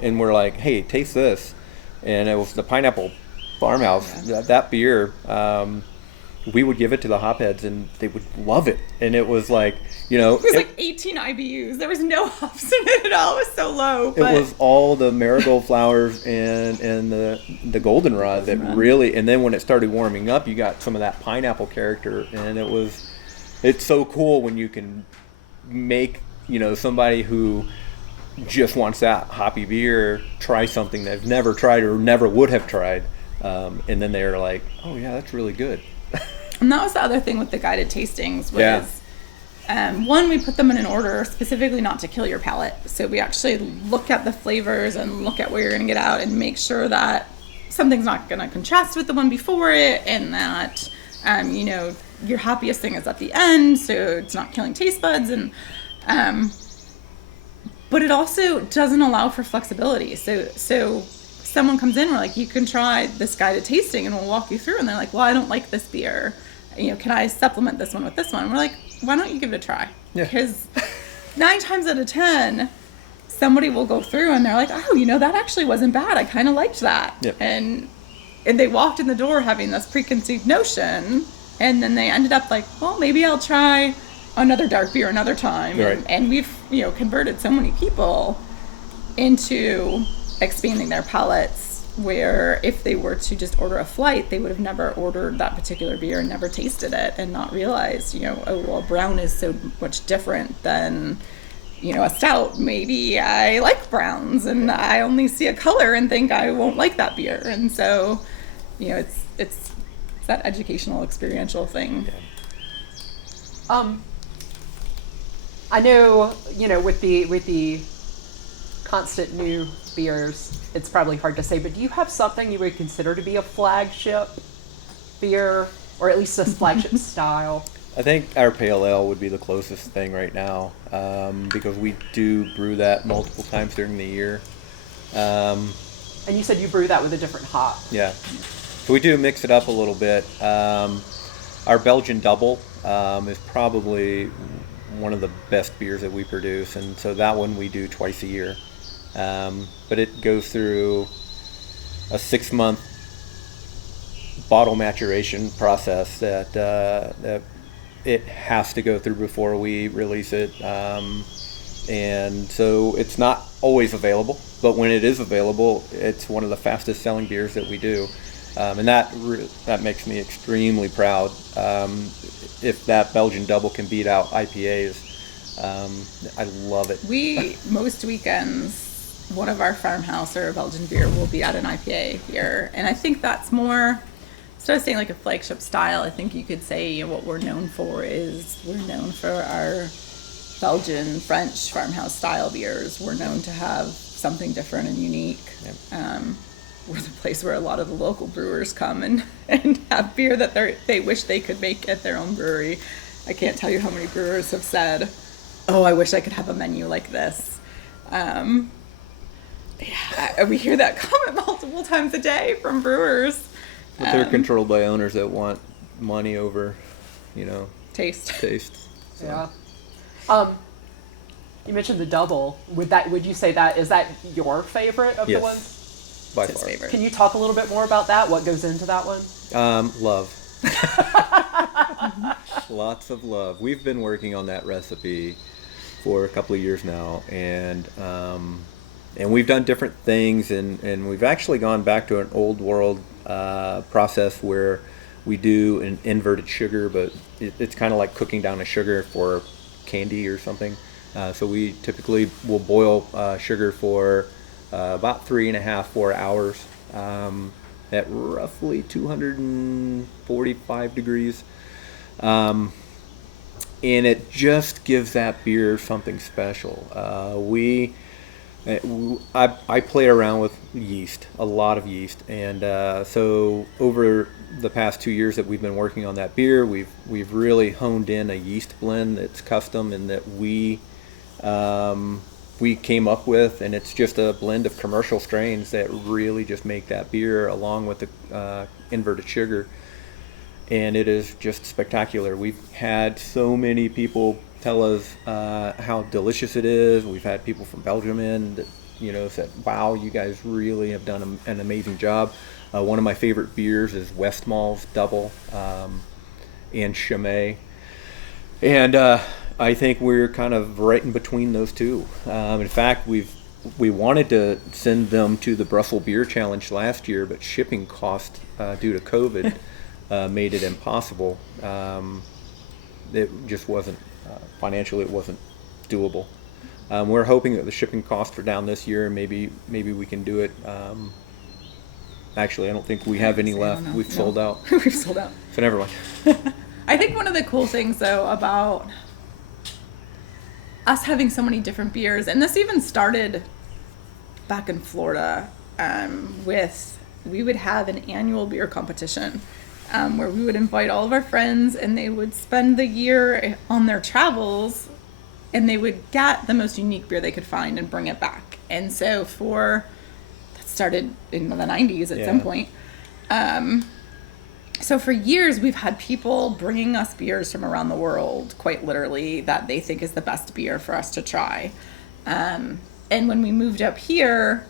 and we're like, "Hey, taste this." And it was the Pineapple Farmhouse. Yeah. That beer, we would give it to the hopheads, and they would love it. And it was like, it was like 18 IBUs. There was no hops in it at all. It was so low. But it was all the marigold flowers and the goldenrod that really. And then when it started warming up, you got some of that pineapple character, and it's so cool when you can make somebody who just wants that hoppy beer try something they've never tried or never would have tried, and then they're like, "Oh yeah, that's really good." And that was the other thing with the guided tastings was, one, we put them in an order specifically not to kill your palate. So we actually look at the flavors and look at what you're going to get out and make sure that something's not going to contrast with the one before it, and that your happiest thing is at the end, so it's not killing taste buds. And but it also doesn't allow for flexibility. So someone comes in, we're like, "You can try this guided tasting and we'll walk you through," and they're like, "Well, I don't like this beer, can I supplement this one with this one?" And we're like, "Why don't you give it a try?" Because 9 times out of 10 somebody will go through and they're like, "Oh, that actually wasn't bad, I kind of liked that." And they walked in the door having this preconceived notion, and then they ended up like, "Well, maybe I'll try another dark beer another time." Right. And we've converted so many people into expanding their palates, where if they were to just order a flight, they would have never ordered that particular beer and never tasted it, and not realized, oh, well, brown is so much different than a stout. Maybe I like browns and I only see a color and think I won't like that beer. And so it's that educational experiential thing. I know, with the constant new beers, it's probably hard to say, but do you have something you would consider to be a flagship beer, or at least a flagship style? I think our pale ale would be the closest thing right now, because we do brew that multiple times during the year. And you said you brew that with a different hop. Yeah, so we do mix it up a little bit. Our Belgian Double is probably one of the best beers that we produce, and so that one we do twice a year. But it goes through a 6-month bottle maturation process that it has to go through before we release it. And so it's not always available, but when it is available, it's one of the fastest selling beers that we do. And that makes me extremely proud. If that Belgian double can beat out IPAs, I love it. Most weekends, one of our farmhouse or Belgian beer will be at an IPA here. And I think that's more, instead of saying like a flagship style, I think you could say, you know, what we're known for is we're known for our Belgian, French farmhouse style beers. We're known to have something different and unique. Yep. We're the place where a lot of the local brewers come and have beer that they wish they could make at their own brewery. I can't tell you how many brewers have said, "Oh, I wish I could have a menu like this." We hear that comment multiple times a day from brewers. But they're controlled by owners that want money over, taste. So. Yeah. You mentioned the double. Would you say is that your favorite of yes, the ones? By it's far. his favorite. Can you talk a little bit more about that? What goes into that one? Love. Lots of love. We've been working on that recipe for a couple of years now, and we've done different things, and we've actually gone back to an old world process where we do an inverted sugar, but it's kind of like cooking down a sugar for candy or something. So we typically will boil sugar for about 3.5-4 hours at roughly 245 degrees. And it just gives that beer something special. I played around with yeast, a lot of yeast, and so over the past 2 years that we've been working on that beer, we've really honed in a yeast blend that's custom and that we came up with, and it's just a blend of commercial strains that really just make that beer along with the inverted sugar, and it is just spectacular. We've had so many people tell us how delicious it is. We've had people from Belgium in that said, "Wow, you guys really have done an amazing job." One of my favorite beers is Westmahl's Double and Chimay, and I think we're kind of right in between those two. In fact, we wanted to send them to the Brussels Beer Challenge last year, but shipping cost due to COVID made it impossible. It just wasn't financially, it wasn't doable. We're hoping that the shipping costs are down this year, and maybe we can do it. Actually, I don't think we have any left. We've sold out. We've sold out. So never mind. I think one of the cool things, though, about us having so many different beers, and this even started back in Florida, we would have an annual beer competition where we would invite all of our friends, and they would spend the year on their travels, and they would get the most unique beer they could find and bring it back. And so that started in the 90s at some point. So for years, we've had people bringing us beers from around the world, quite literally, that they think is the best beer for us to try. And when we moved up here,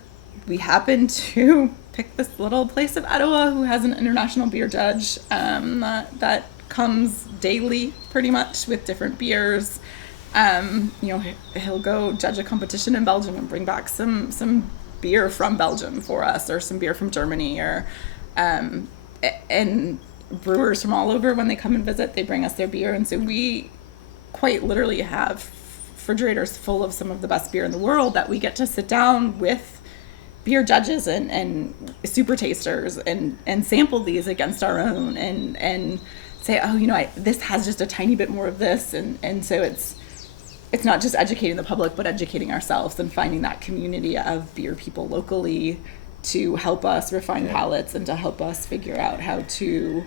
we happened to pick this little place of Etowah who has an international beer judge that comes daily, pretty much, with different beers. He'll go judge a competition in Belgium and bring back some beer from Belgium for us, or some beer from Germany, or and brewers from all over, when they come and visit, they bring us their beer. And so we quite literally have refrigerators full of some of the best beer in the world that we get to sit down with beer judges and super tasters and sample these against our own and say, oh, this has just a tiny bit more of this. And so it's not just educating the public, but educating ourselves and finding that community of beer people locally to help us refine palates and to help us figure out how to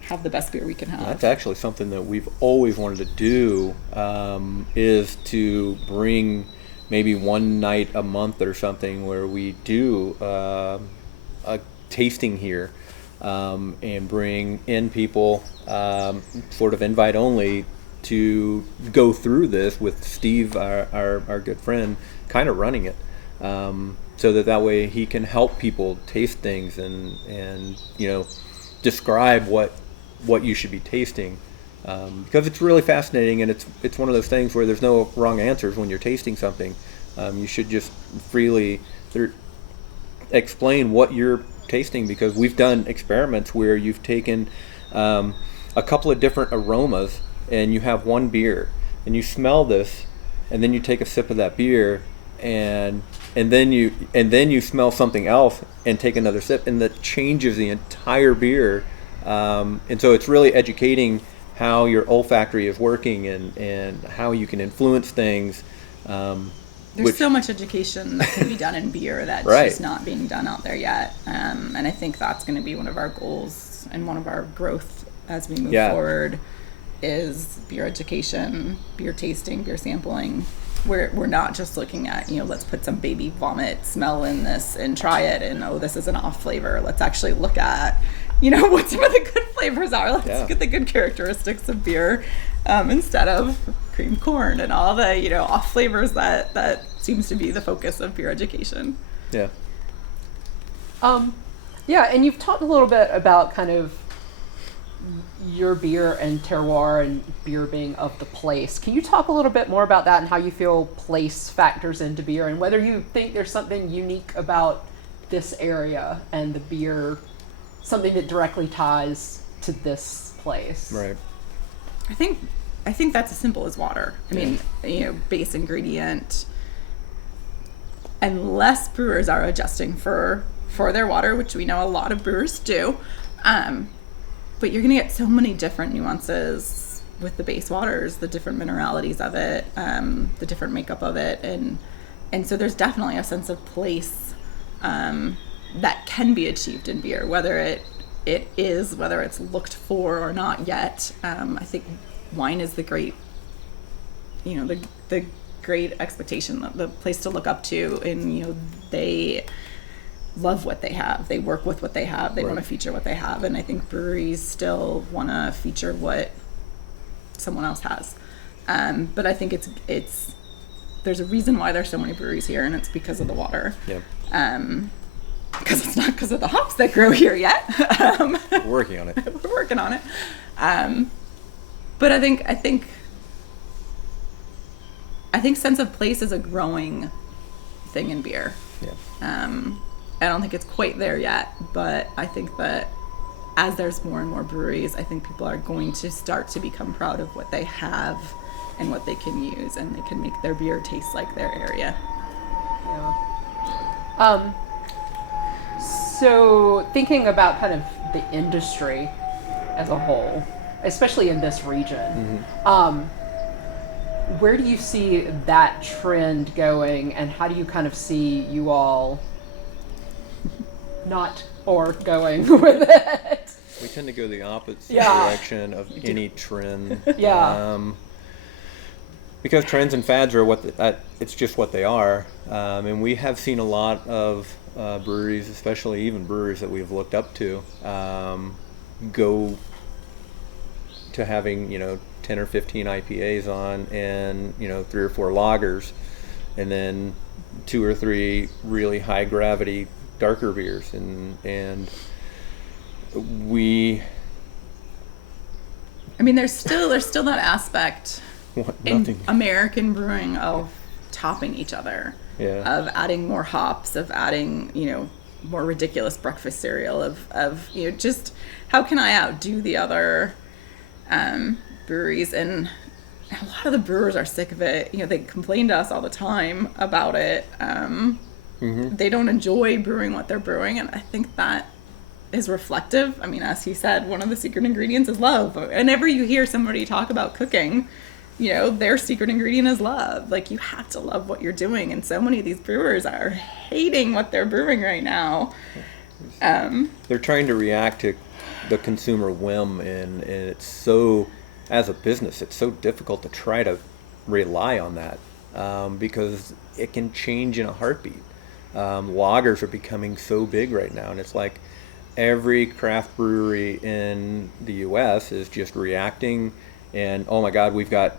have the best beer we can have. That's actually something that we've always wanted to do, is to bring maybe one night a month or something where we do a tasting here, and bring in people, sort of invite only, to go through this with Steve, our good friend, kind of running it. So that way he can help people taste things and describe what you should be tasting, because it's really fascinating, and it's one of those things where there's no wrong answers when you're tasting something. You should just freely explain what you're tasting, because we've done experiments where you've taken a couple of different aromas and you have one beer and you smell this, and then you take a sip of that beer, and then you smell something else and take another sip, and that changes the entire beer. And so it's really educating how your olfactory is working, and how you can influence things. There's so much education that can be done in beer that's Right. just not being done out there yet. And I think that's going to be one of our goals and one of our growth as we move forward, is beer education, beer tasting, beer sampling. We're not just looking at, let's put some baby vomit smell in this and try it, and this is an off flavor. Let's actually look at, what some of the good flavors are. Let's look at the good characteristics of beer, instead of cream corn and all the, off flavors that seems to be the focus of beer education. Yeah. Yeah, and you've talked a little bit about kind of your beer and terroir and beer being of the place. Can you talk a little bit more about that and how you feel place factors into beer, and whether you think there's something unique about this area and the beer, something that directly ties to this place? Right. I think that's as simple as water. I mean, base ingredient. Unless brewers are adjusting for their water, which we know a lot of brewers do, but you're going to get so many different nuances with the base waters, the different mineralities of it, the different makeup of it, and so there's definitely a sense of place that can be achieved in beer, whether it's looked for or not yet. I think wine is the great, the great expectation, the place to look up to, and they love what they have, they work with what they have, they want to feature what they have, and I think breweries still want to feature what someone else has. But I think it's there's a reason why there's so many breweries here, and it's because of the water. Because it's not because of the hops that grow here yet. We're working on it. We're working on it. But I think sense of place is a growing thing in beer. I don't think it's quite there yet, but I think that as there's more and more breweries, I think people are going to start to become proud of what they have and what they can use, and they can make their beer taste like their area. Yeah. So thinking about kind of the industry as a whole, especially in this region, where do you see that trend going, and how do you kind of see you all not or going with it? We tend to go the opposite direction of any trend. Because trends and fads are it's just what they are. And we have seen a lot of breweries, especially even breweries that we've looked up to, go to having 10 or 15 IPAs on, and 3 or 4 lagers, and then 2 or 3 really high gravity darker beers, and we. I mean, there's still that aspect in American brewing of topping each other, of adding more hops, of adding more ridiculous breakfast cereal, of just how can I outdo the other breweries, and a lot of the brewers are sick of it. They complain to us all the time about it. They don't enjoy brewing what they're brewing, and I think that is reflective. I mean, as he said, one of the secret ingredients is love. Whenever you hear somebody talk about cooking, their secret ingredient is love. Like, you have to love what you're doing, and so many of these brewers are hating what they're brewing right now. They're trying to react to the consumer whim, and it's so, as a business, it's so difficult to try to rely on that, because it can change in a heartbeat. Lagers are becoming so big right now, and it's like every craft brewery in the U.S. is just reacting, and oh my God, we've got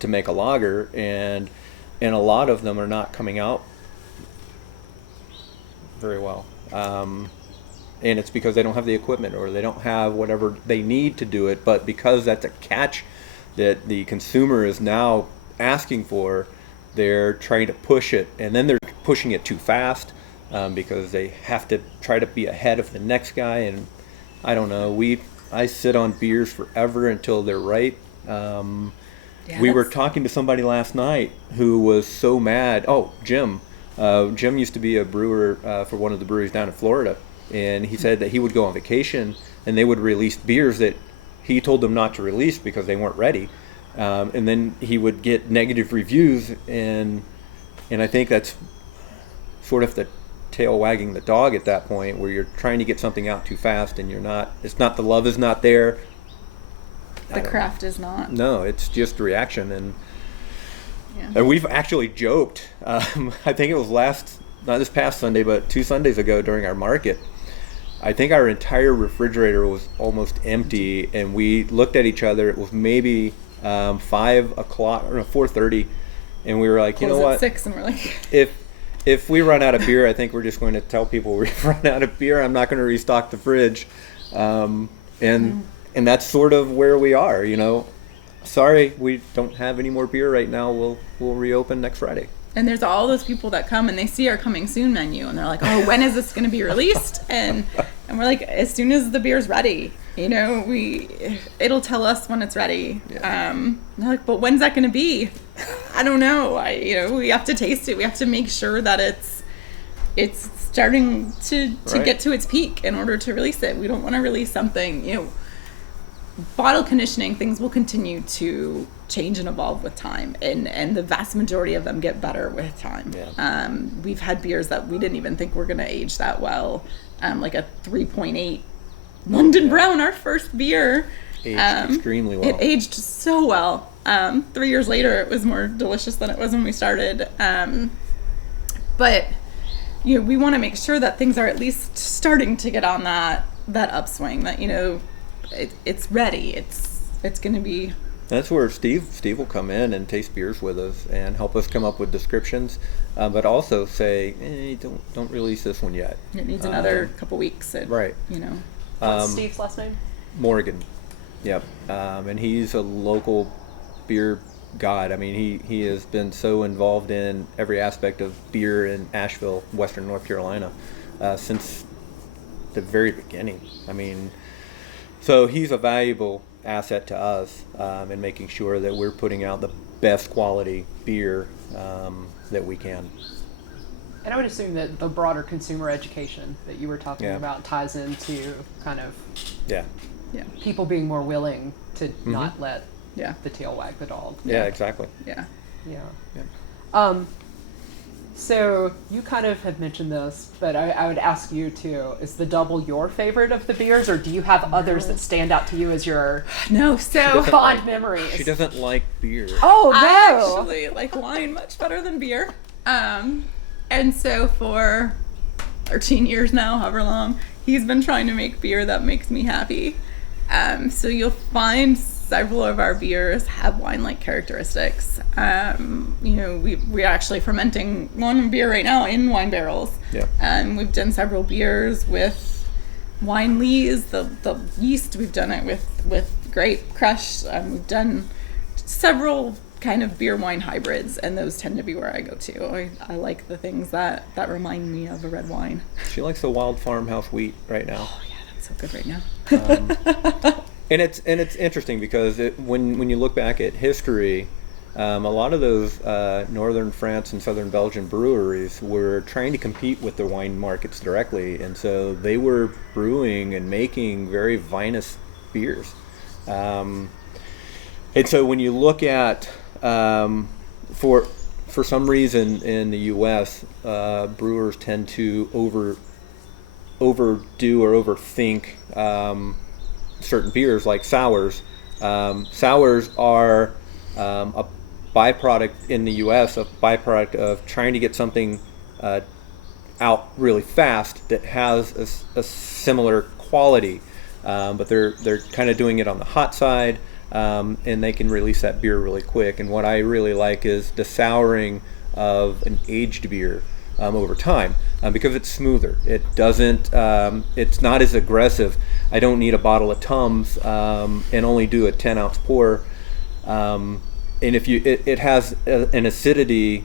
to make a lager, and a lot of them are not coming out very well. And it's because they don't have the equipment, or they don't have whatever they need to do it, but because that's a catch that the consumer is now asking for, they're trying to push it, and then they're pushing it too fast. because they have to try to be ahead of the next guy. And I don't know, I sit on beers forever until they're right. We were talking to somebody last night who was so mad. Oh, Jim. Jim used to be a brewer for one of the breweries down in Florida, and he said that he would go on vacation and they would release beers that he told them not to release because they weren't ready, and then he would get negative reviews, and I think that's sort of the tail wagging the dog at that point, where you're trying to get something out too fast and the love is not there. The craft is not. No, it's just reaction. Yeah. And we've actually joked, I think it was not this past Sunday, but 2 Sundays ago during our market, I think our entire refrigerator was almost empty, and we looked at each other. It was maybe 5 o'clock or 4:30, and we were like, you know what? At 6, and we're like, if we run out of beer, I think we're just going to tell people we've run out of beer. I'm not going to restock the fridge, and that's sort of where we are. Sorry, we don't have any more beer right now. We'll reopen next Friday. and there's all those people that come and they see our coming soon menu and they're like, oh, when is this going to be released? And we're like, as soon as the beer's ready, it'll tell us when it's ready. Yeah. They're like, but when's that going to be? I don't know. We have to taste it. We have to make sure that it's starting to Right. get to its peak in order to release it. We don't want to release something, bottle conditioning, things will continue to change and evolve with time, and the vast majority of them get better with time. Yeah. We've had beers that we didn't even think were going to age that well, like a 3.8 London Brown, our first beer. Aged extremely well. It aged so well. 3 years later, it was more delicious than it was when we started. But we want to make sure that things are at least starting to get on that upswing. That it's ready. It's going to be. That's where Steve will come in and taste beers with us and help us come up with descriptions, but also say, hey, don't release this one yet. It needs another couple weeks. Right. What's Steve's last name? Morgan. Yep. And he's a local beer god. I mean, he has been so involved in every aspect of beer in Asheville, Western North Carolina, since the very beginning. I mean, so he's a valuable asset to us in making sure that we're putting out the best quality beer that we can. And I would assume that the broader consumer education that you were talking Yeah. about ties into kind of Yeah. Yeah. people being more willing to not let Yeah. the tail wag the dog. Yeah, exactly. Yeah. Yeah. Yeah. So you kind of have mentioned this, but I would ask you too, is the double your favorite of the beers, or do you have others that stand out to you as your No. So fond memories? She doesn't like beer. Oh, I no! actually like wine much better than beer. And so for 13 years now, however long, he's been trying to make beer that makes me happy. So you'll find several of our beers have wine-like characteristics. We're actually fermenting one beer right now in wine barrels. Yeah. We've done several beers with wine lees, the yeast. We've done it with grape crush. We've done several kind of beer wine hybrids, and those tend to be where I go to. I like the things that remind me of a red wine. She likes the wild farmhouse wheat right now. Oh yeah, that's so good right now. And it's interesting because when you look back at history, a lot of those northern France and southern Belgian breweries were trying to compete with the wine markets directly, and so they were brewing and making very vinous beers. And so when you look at for some reason in the U.S., brewers tend to overdo or overthink certain beers like sours. Sours are a byproduct in the U.S., a byproduct of trying to get something out really fast that has a similar quality, but they're kind of doing it on the hot side. And they can release that beer really quick. And what I really like is the souring of an aged beer over time, because it's smoother. It doesn't. It's not as aggressive. I don't need a bottle of Tums and only do a 10-ounce pour. And if it has an acidity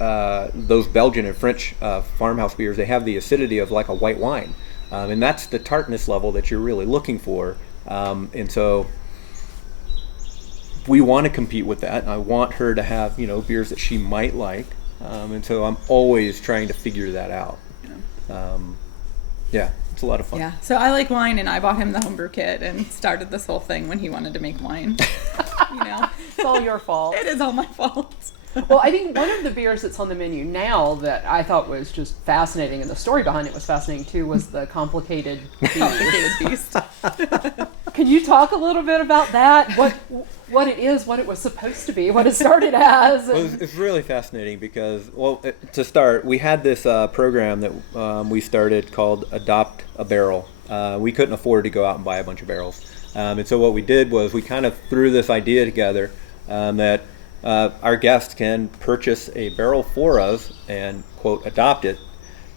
those Belgian and French farmhouse beers, they have the acidity of like a white wine. And that's the tartness level that you're really looking for. And so we want to compete with that. I want her to have, beers that she might like. And so I'm always trying to figure that out. Yeah, it's a lot of fun. Yeah, so I like wine, and I bought him the homebrew kit and started this whole thing when he wanted to make wine. It's all your fault. It is all my fault. Well, I think one of the beers that's on the menu now that I thought was just fascinating, and the story behind it was fascinating too, was the Complicated Beast. Can you talk a little bit about that? What it is, what it was supposed to be, what it started as? Well, it's really fascinating because, to start, we had this program that we started called Adopt a Barrel. We couldn't afford to go out and buy a bunch of barrels. And so what we did was we kind of threw this idea together that our guests can purchase a barrel for us and, quote, adopt it,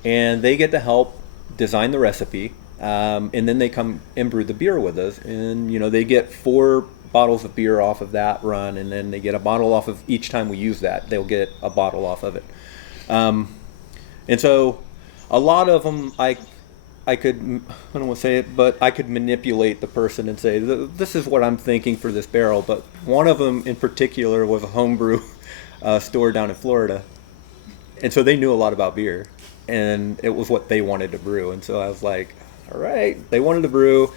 and they get to help design the recipe, and then they come and brew the beer with us, and, they get 4 bottles of beer off of that run, and then they get a bottle off of each time we use that. They'll get a bottle off of it. And so a lot of them, I don't want to say it, but I could manipulate the person and say, this is what I'm thinking for this barrel. But one of them in particular was a homebrew store down in Florida. And so they knew a lot about beer, and it was what they wanted to brew. And so I was like, all right, they wanted to brew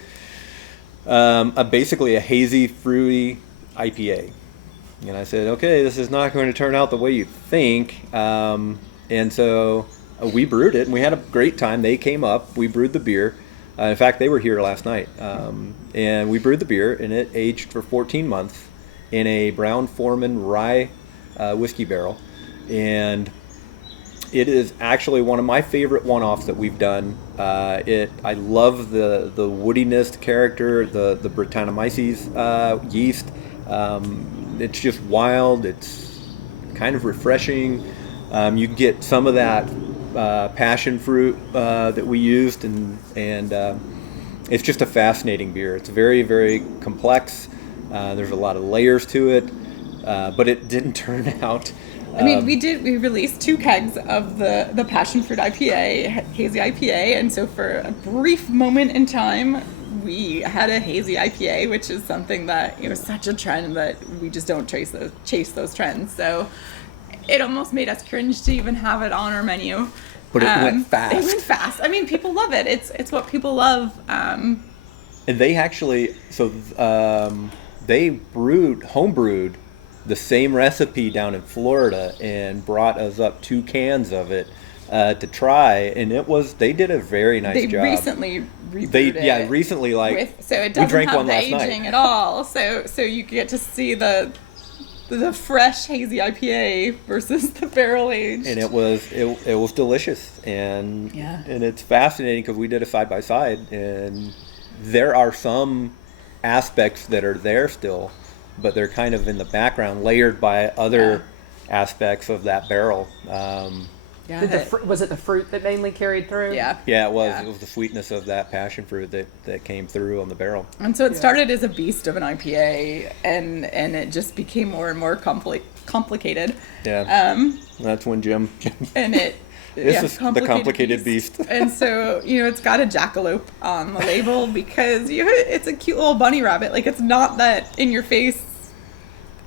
basically a hazy, fruity IPA. And I said, okay, this is not going to turn out the way you think. And so we brewed it, and we had a great time. They came up, we brewed the beer. In fact, they were here last night. And we brewed the beer, and it aged for 14 months in a Brown-Forman rye whiskey barrel. And it is actually one of my favorite one-offs that we've done. I love the woodiness character, the Brettanomyces yeast. It's just wild. It's kind of refreshing. You get some of that passion fruit that we used, and it's just a fascinating beer. It's very, very complex. There's a lot of layers to it, but it didn't turn out. I mean, we released 2 kegs of the passion fruit IPA, hazy IPA, and so for a brief moment in time, we had a hazy IPA, which is something that was such a trend that we just don't chase those trends. So it almost made us cringe to even have it on our menu. But it went fast. It went fast. I mean, people love it. It's what people love. And they actually, they homebrewed the same recipe down in Florida and brought us up 2 cans of it to try, and they did a very nice job. They recently rebrewed it. Recently, so it doesn't we drank have one the last aging night. at all. So you get to see the fresh hazy IPA versus the barrel aged. And it was delicious, and it's fascinating because we did a side by side, and there are some aspects that are there still, but they're kind of in the background, layered by other aspects of that barrel. Was it the fruit that mainly carried through? Yeah, it was. Yeah. It was the sweetness of that passion fruit that came through on the barrel. And so it started as a beast of an IPA, and it just became more and more complicated. Yeah. That's when Jim and it. This is the complicated beast. And so, it's got a jackalope on the label because it's a cute little bunny rabbit. Like, it's not that in-your-face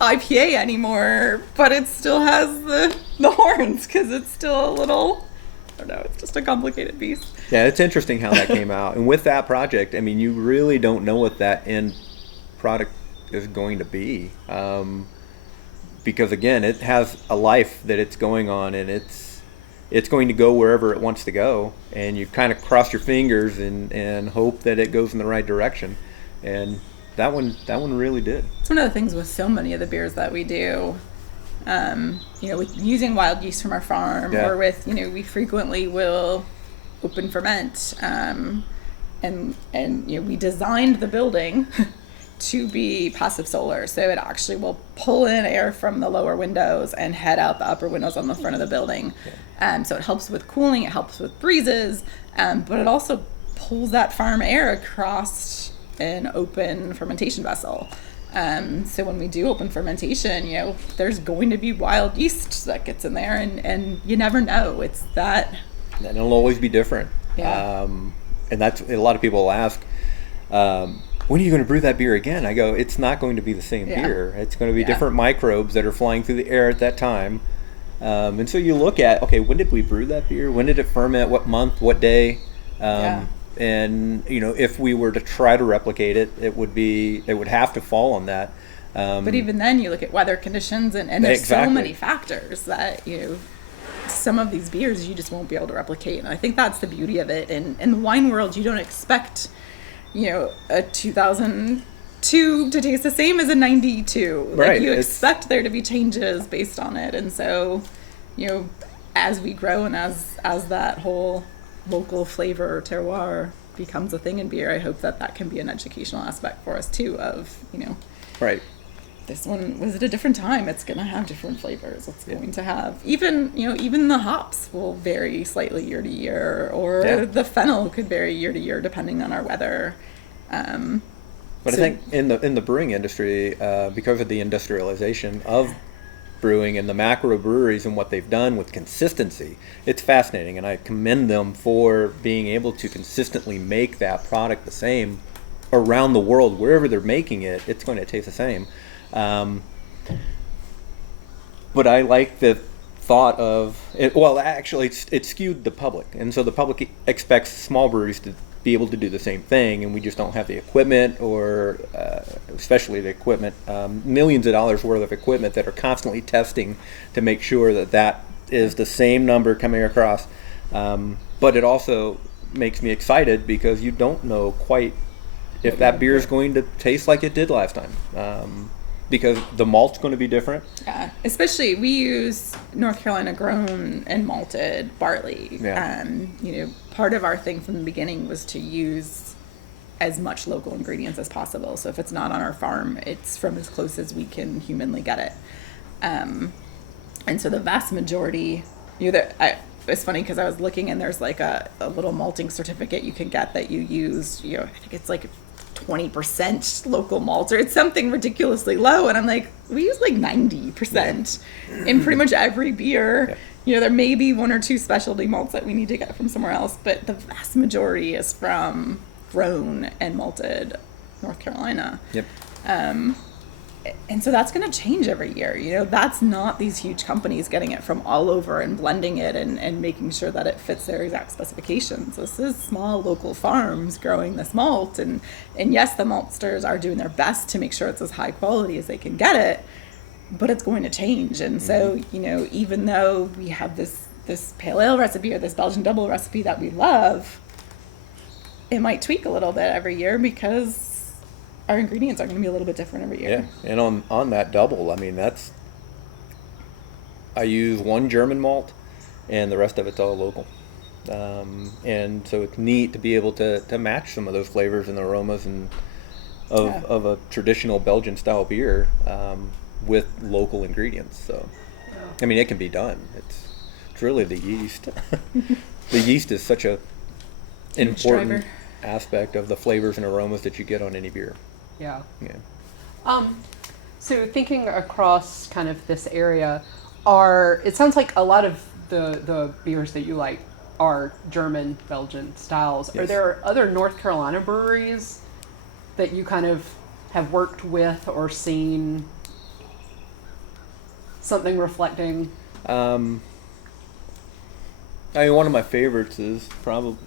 IPA anymore, but it still has the horns because it's still a little, I don't know, it's just a complicated beast. Yeah, it's interesting how that came out. And with that project, I mean, you really don't know what that end product is going to be. Because, again, it has a life that it's going on, and it's going to go wherever it wants to go, and you kind of cross your fingers and hope that it goes in the right direction. And that one really did. It's one of the things with so many of the beers that we do, with using wild yeast from our farm, or with, we frequently will open ferment, and we designed the building to be passive solar, so it actually will pull in air from the lower windows and head out the upper windows on the front of the building. So it helps with cooling, it helps with breezes, but it also pulls that farm air across an open fermentation vessel. So when we do open fermentation, there's going to be wild yeast that gets in there, and you never know. It's that. And it'll always be different. Yeah. And that's a lot of people will ask, when are you going to brew that beer again? I go, it's not going to be the same beer. It's going to be different microbes that are flying through the air at that time. And so you look at, okay, when did we brew that beer? When did it ferment? What month? What day? And if we were to try to replicate it, it would have to fall on that. But even then, you look at weather conditions, and there's so many factors that some of these beers you just won't be able to replicate. And I think that's the beauty of it. And in the wine world, you don't expect a 2002 to taste the same as a 92. Right. Like you expect there to be changes based on it. And so, as we grow and as that whole local flavor terroir becomes a thing in beer, I hope that can be an educational aspect for us too of, right. This one was at a different time. It's going to have different flavors. It's going to have even the hops will vary slightly year to year, or the fennel could vary year to year depending on our weather. But I think in the brewing industry, because of the industrialization of brewing and the macro breweries and what they've done with consistency, it's fascinating, and I commend them for being able to consistently make that product the same around the world. Wherever they're making it, it's going to taste the same. But I like the thought of it. Well, actually, it skewed the public, and so the public expects small breweries to be able to do the same thing, and we just don't have the equipment, or especially the equipment, millions of dollars worth of equipment that are constantly testing to make sure that is the same number coming across. But it also makes me excited because you don't know quite if that beer is going to taste like it did last time. Because the malt's going to be different. Yeah, especially we use North Carolina grown and malted barley. Yeah. Part of our thing from the beginning was to use as much local ingredients as possible. So if it's not on our farm, it's from as close as we can humanly get it. And so the vast majority, it's funny because I was looking, and there's like a little malting certificate you can get that you use. I think it's like 20% local malt, or it's something ridiculously low, and I'm like, we use like 90% in pretty much every beer. There may be one or two specialty malts that we need to get from somewhere else, but the vast majority is from grown and malted North Carolina. Yep. And so that's going to change every year. That's not these huge companies getting it from all over and blending it and making sure that it fits their exact specifications. This is small local farms growing this malt. And yes, the maltsters are doing their best to make sure it's as high quality as they can get it, but it's going to change. And so, even though we have this pale ale recipe or this Belgian double recipe that we love, it might tweak a little bit every year because our ingredients are going to be a little bit different every year. Yeah, and on that double, I mean, I use one German malt, and the rest of it's all local. And so it's neat to be able to match some of those flavors and aromas of a traditional Belgian style beer with local ingredients. So, I mean, it can be done. It's really the yeast. The yeast is such a important aspect of the flavors and aromas that you get on any beer. Yeah. Yeah. So thinking across kind of this area, it sounds like a lot of the beers that you like are German, Belgian styles. Yes. Are there other North Carolina breweries that you kind of have worked with or seen something reflecting? I mean, one of my favorites is probably,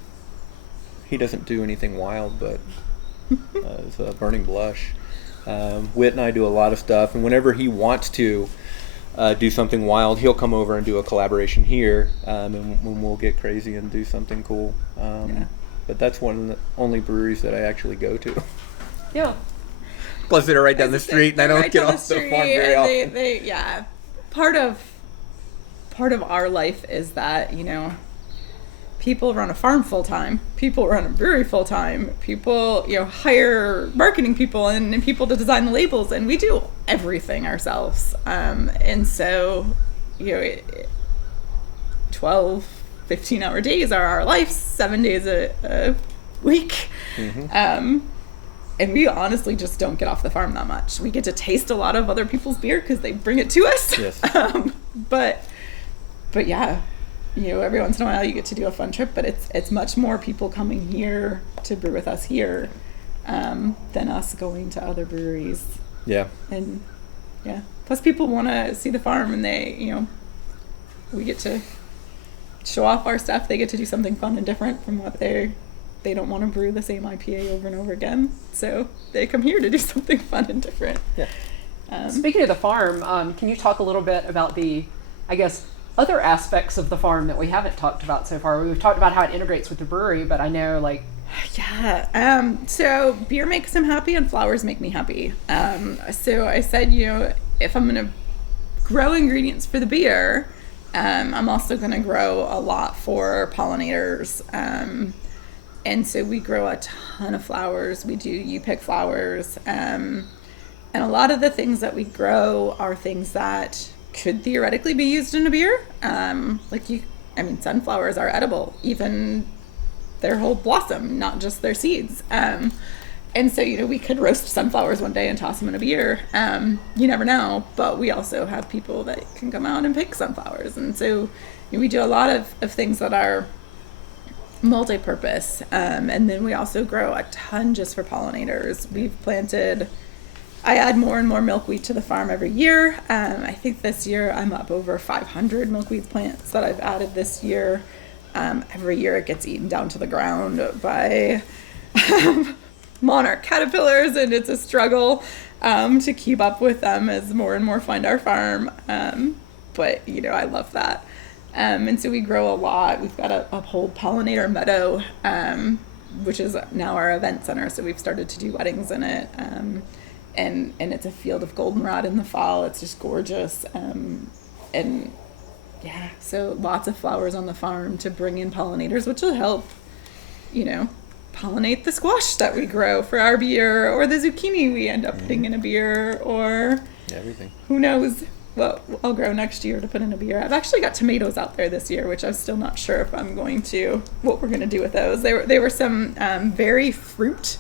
he doesn't do anything wild, but it's Burning Blush. Whit and I do a lot of stuff, and whenever he wants to do something wild, he'll come over and do a collaboration here, and we'll get crazy and do something cool. But that's one of the only breweries that I actually go to. Yeah. Plus, they're right down the street, and I don't get off the farm very often. Part of our life is that, people run a farm full time, people run a brewery full time, people, hire marketing people and people to design the labels, and we do everything ourselves. And so, 12, 15-hour days are our life, 7 days a week. Mm-hmm. And we honestly just don't get off the farm that much. We get to taste a lot of other people's beer because they bring it to us. Yes. But yeah, every once in a while you get to do a fun trip, but it's much more people coming here to brew with us here than us going to other breweries. Yeah. And yeah, plus people want to see the farm, and we get to show off our stuff. They get to do something fun and different from what they don't want to brew the same IPA over and over again. So they come here to do something fun and different. Yeah. Speaking of the farm, can you talk a little bit about the, I guess, other aspects of the farm that we haven't talked about so far? We've talked about how it integrates with the brewery, but I know Yeah. So beer makes them happy and flowers make me happy. So I said, if I'm going to grow ingredients for the beer, I'm also going to grow a lot for pollinators. And so we grow a ton of flowers. We do you-pick flowers. And a lot of the things that we grow are things that could theoretically be used in a beer. Sunflowers are edible, even their whole blossom, not just their seeds. And so, we could roast sunflowers one day and toss them in a beer. You never know, but we also have people that can come out and pick sunflowers. And so we do a lot of things that are multi-purpose. And then we also grow a ton just for pollinators. I add more and more milkweed to the farm every year. I think this year I'm up over 500 milkweed plants that I've added this year. Every year it gets eaten down to the ground by monarch caterpillars, and it's a struggle to keep up with them as more and more find our farm. But I love that. And so we grow a lot. We've got a whole pollinator meadow, which is now our event center. So we've started to do weddings in it. And it's a field of goldenrod in the fall. It's just gorgeous. And yeah, so lots of flowers on the farm to bring in pollinators, which will help, pollinate the squash that we grow for our beer, or the zucchini we end up putting in a beer, or Everything. Who knows what I'll grow next year to put in a beer. I've actually got tomatoes out there this year, which I'm still not sure if what we're going to do with those. They were some very fruit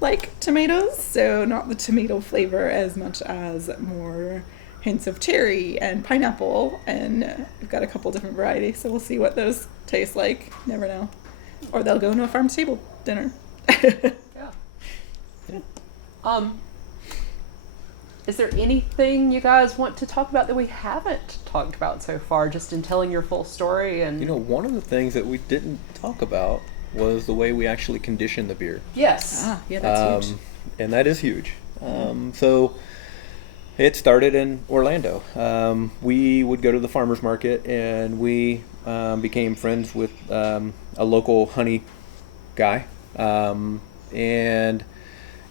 like tomatoes, so not the tomato flavor as much as more hints of cherry and pineapple, and we've got a couple different varieties, so we'll see what those taste like. Never know. Or they'll go into a farm to table dinner. yeah. Is there anything you guys want to talk about that we haven't talked about so far, just in telling your full story? And one of the things that we didn't talk about was the way we actually condition the beer. Yes. Yeah, that's huge. And that is huge. So it started in Orlando. We would go to the farmer's market, and we became friends with a local honey guy. And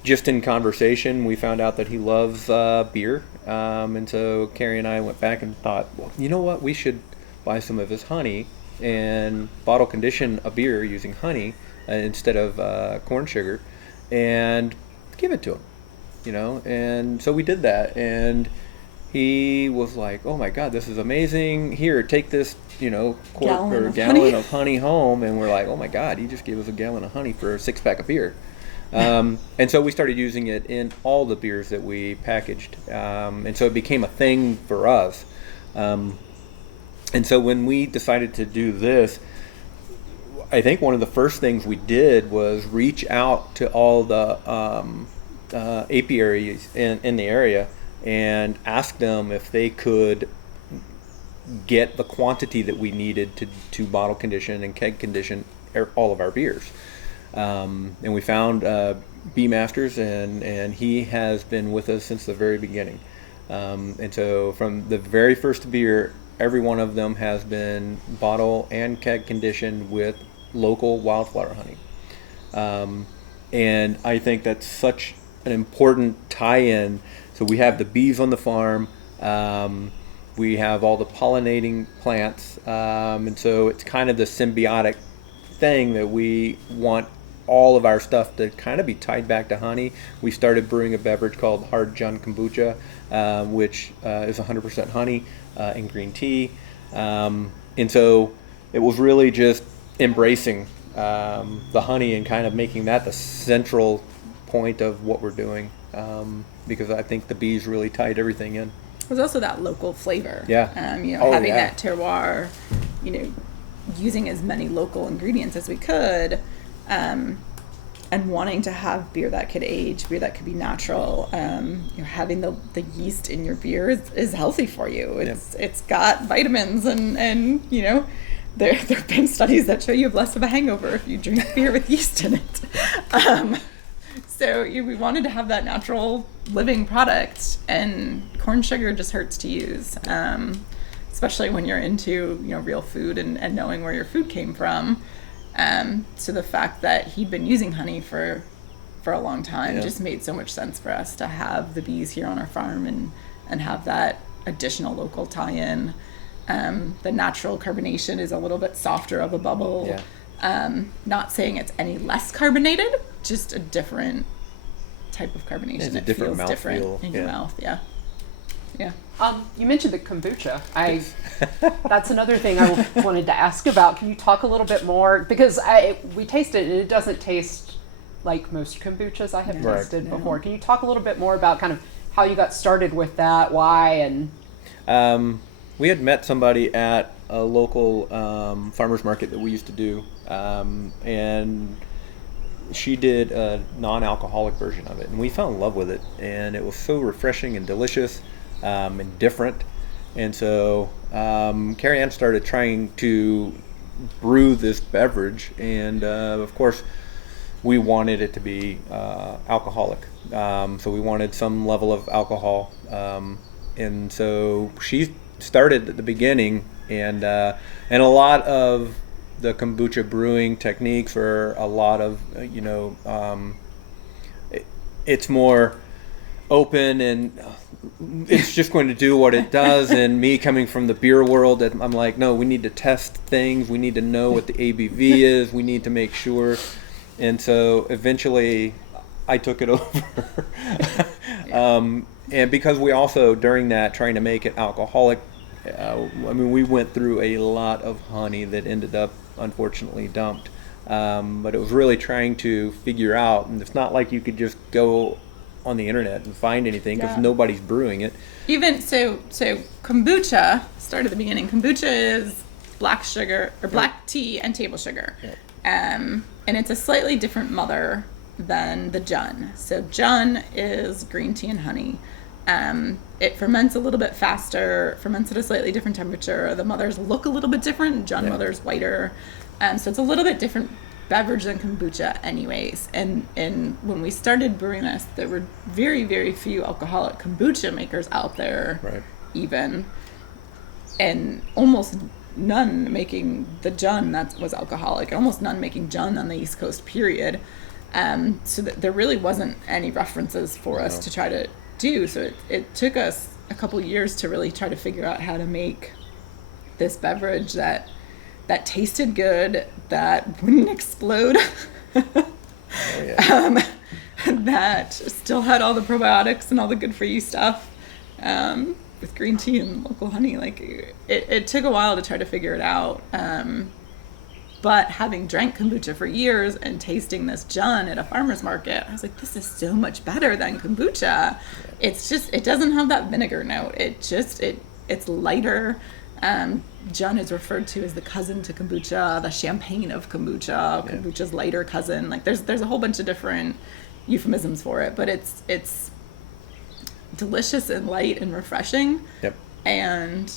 just in conversation, we found out that he loves beer. And so Carrie and I went back and thought, well, you know what? We should buy some of his honey and bottle condition a beer using honey instead of corn sugar, and give it to him, and so we did that, and he was like, oh my God, this is amazing, here, take this gallon of honey home. And we're like, oh my God, he just gave us a gallon of honey for a 6-pack of beer. And so we started using it in all the beers that we packaged, and so it became a thing for us. And so when we decided to do this, I think one of the first things we did was reach out to all the apiaries in the area and ask them if they could get the quantity that we needed to bottle condition and keg condition all of our beers. And we found B Masters, and he has been with us since the very beginning. And so from the very first beer, every one of them has been bottle and keg conditioned with local wildflower honey. And I think that's such an important tie-in. So we have the bees on the farm. We have all the pollinating plants. And so it's kind of the symbiotic thing that we want all of our stuff to kind of be tied back to honey. We started brewing a beverage called Hard John Kombucha, which is 100% honey in green tea. And so it was really just embracing the honey and kind of making that the central point of what we're doing, because I think the bees really tied everything in. There's also that local flavor. Yeah. Having that terroir, using as many local ingredients as we could, and wanting to have beer that could age, beer that could be natural. Having the yeast in your beer is healthy for you. It's got vitamins and there have been studies that show you have less of a hangover if you drink beer with yeast in it. So we wanted to have that natural living product, and corn sugar just hurts to use, especially when you're into real food and knowing where your food came from. So the fact that he'd been using honey for a long time just made so much sense for us to have the bees here on our farm and have that additional local tie-in. The natural carbonation is a little bit softer of a bubble. Not saying it's any less carbonated, just a different type of carbonation. It's a different feels different mouthfeel. in your mouth. Yeah. You mentioned the kombucha. That's another thing I wanted to ask about. Can you talk a little bit more? Because we tasted it, and it doesn't taste like most kombuchas I have tasted before. Can you talk a little bit more about kind of how you got started with that, why, and... We had met somebody at a local farmer's market that we used to do, and she did a non-alcoholic version of it, and we fell in love with it, and it was so refreshing and delicious and different. And so Carrieann started trying to brew this beverage, and of course we wanted it to be alcoholic, so we wanted some level of alcohol, and so she started at the beginning, and a lot of the kombucha brewing techniques are a lot of it's more open, and it's just going to do what it does. And me coming from the beer world, I'm like, no, we need to test things, we need to know what the ABV is, we need to make sure. And so eventually I took it over. And because we also, during that, trying to make it alcoholic, we went through a lot of honey that ended up unfortunately dumped. But it was really trying to figure out, and it's not like you could just go on the internet and find anything, because nobody's brewing it. Even so kombucha, start at the beginning. Kombucha is black sugar or black tea and table sugar. And it's a slightly different mother than the Jon. So Jon is green tea and honey. It ferments a little bit faster, ferments at a slightly different temperature. The mothers look a little bit different. Jon mother's whiter. So it's a little bit different beverage than kombucha anyways. And when we started brewing this, there were very, very few alcoholic kombucha makers out there, even. And almost none making the Jon that was alcoholic, and almost none making Jon on the East Coast, period. So there really wasn't any references for us to try to do. So it took us a couple years to really try to figure out how to make this beverage that tasted good, that wouldn't explode, that still had all the probiotics and all the good for you stuff, with green tea and local honey. Like it took a while to try to figure it out. But having drank kombucha for years and tasting this Jon at a farmer's market, I was like, this is so much better than kombucha. It's just, it doesn't have that vinegar note. It's lighter. Jon is referred to as the cousin to kombucha, the champagne of kombucha, kombucha's lighter cousin. Like there's a whole bunch of different euphemisms for it, but it's delicious and light and refreshing. And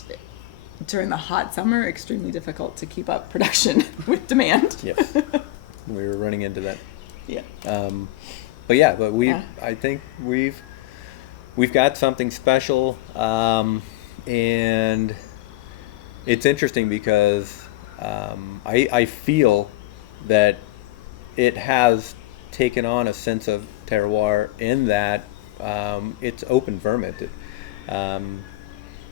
during the hot summer, extremely difficult to keep up production with demand. Yes, we were running into that. But I think we've got something special, and it's interesting because I feel that it has taken on a sense of terroir in that it's open fermented.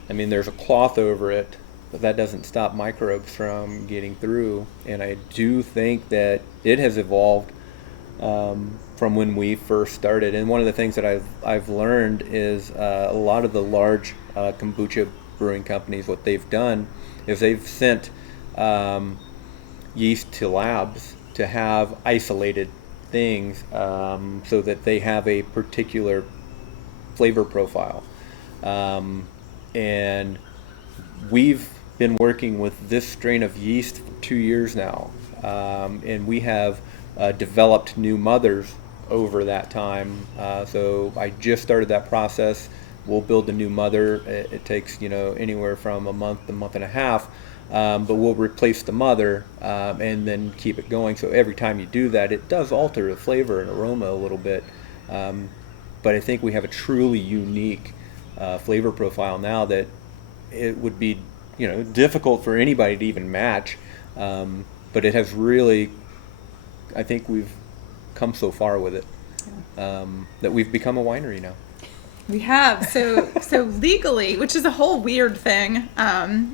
There's a cloth over it, but that doesn't stop microbes from getting through. And I do think that it has evolved from when we first started. And one of the things that I've learned is a lot of the large kombucha brewing companies, what they've done is they've sent yeast to labs to have isolated things so that they have a particular flavor profile. And we've been working with this strain of yeast for 2 years now, and we have developed new mothers over that time. So I just started that process. We'll build a new mother. It takes anywhere from a month and a half, but we'll replace the mother and then keep it going. So every time you do that, it does alter the flavor and aroma a little bit. But I think we have a truly unique flavor profile now that it would be difficult for anybody to even match. But it has really, I think we've come so far with it that we've become a winery now. We have. So legally, which is a whole weird thing,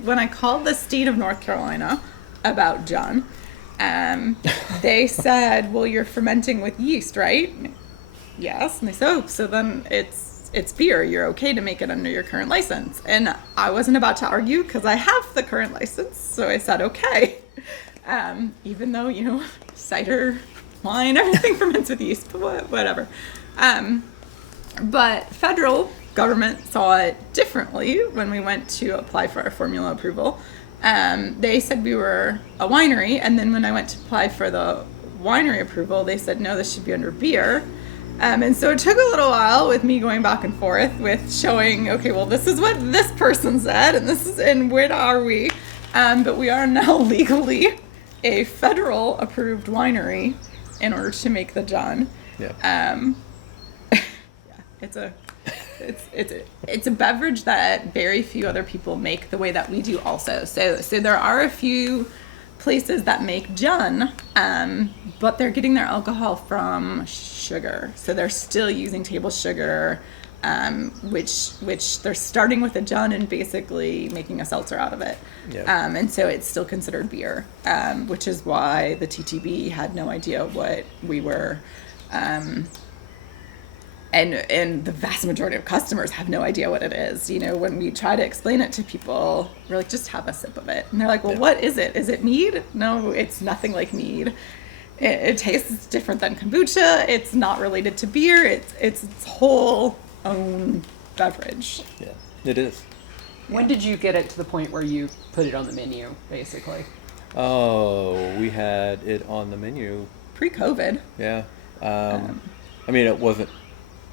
when I called the state of North Carolina about Jon, they said, well, you're fermenting with yeast, right? Yes. And they said, oh, so then it's beer. You're okay to make it under your current license. And I wasn't about to argue because I have the current license. So I said, okay. Even though, cider, wine, everything ferments with yeast, but whatever. But federal government saw it differently when we went to apply for our formula approval. They said we were a winery, and then when I went to apply for the winery approval, they said, no, this should be under beer. And so it took a little while with me going back and forth with showing, okay, well, this is what this person said, and where are we? But we are now legally a federal approved winery in order to make the Jon. Yeah. It's a beverage that very few other people make the way that we do also. So there are a few places that make Jon, but they're getting their alcohol from sugar. So they're still using table sugar, which they're starting with a Jon and basically making a seltzer out of it. Yeah. And so it's still considered beer, which is why the TTB had no idea what we were. And the vast majority of customers have no idea what it is. When we try to explain it to people, we're like, just have a sip of it. And they're like, well, What is it? Is it mead? No, it's nothing like mead. It tastes different than kombucha. It's not related to beer. It's its whole own beverage. Yeah, it is. When did you get it to the point where you put it on the menu, basically? Oh, we had it on the menu. Pre-COVID. Yeah. I mean, it wasn't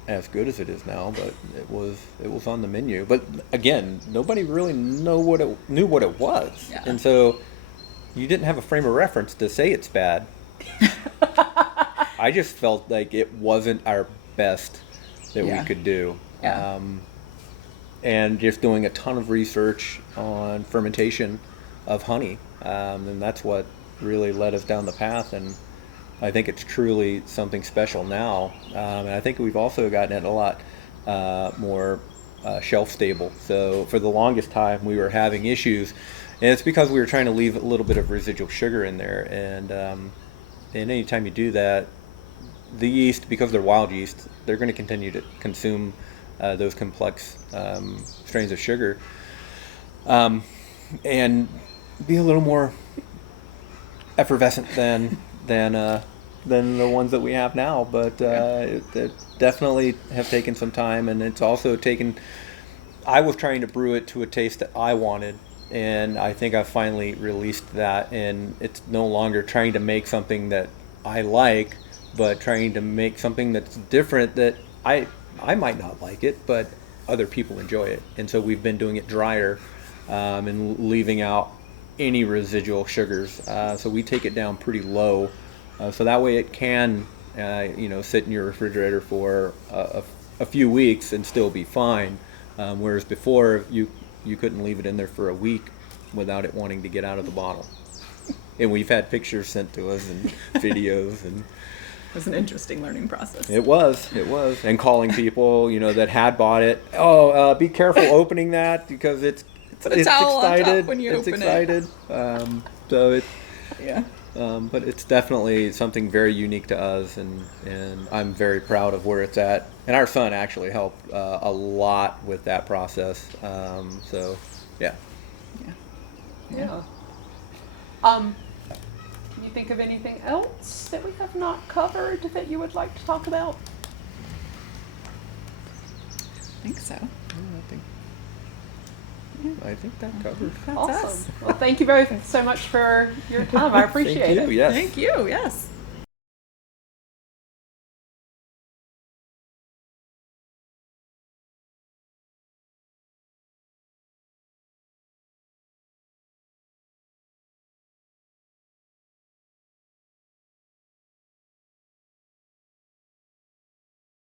as good as it is now, but it was on the menu. But again, nobody really knew what it was, Yeah. and so you didn't have a frame of reference to say it's bad. I just felt like it wasn't our best that we could do, and just doing a ton of research on fermentation of honey, and that's what really led us down the path. And I think it's truly something special now, and I think we've also gotten it a lot more shelf stable. So for the longest time, we were having issues, and it's because we were trying to leave a little bit of residual sugar in there. And anytime you do that, the yeast, because they're wild yeast, they're going to continue to consume those complex strains of sugar, and be a little more effervescent than the ones that we have now, but it definitely have taken some time, and it's also taken. I was trying to brew it to a taste that I wanted, and I think I finally released that, and it's no longer trying to make something that I like, but trying to make something that's different that I might not like it, but other people enjoy it. And so we've been doing it drier, and leaving out any residual sugars. So we take it down pretty low. So that way it can, sit in your refrigerator for a few weeks and still be fine. Whereas before, you couldn't leave it in there for a week without it wanting to get out of the bottle. And we've had pictures sent to us and videos, and It was an interesting learning process. it was, and calling people, that had bought it. Oh, be careful opening that because it's Put a towel on top excited. when you It's open it. excited. So it. Yeah. But it's definitely something very unique to us, and I'm very proud of where it's at. And our son actually helped a lot with that process. So, yeah. Yeah. You think think of anything else that we have not covered that you would like to talk about? I think so. I think that covers. That's Awesome. us. Well, thank you both so much for your time. I appreciate Thank you. it. Yes. Thank you. Yes.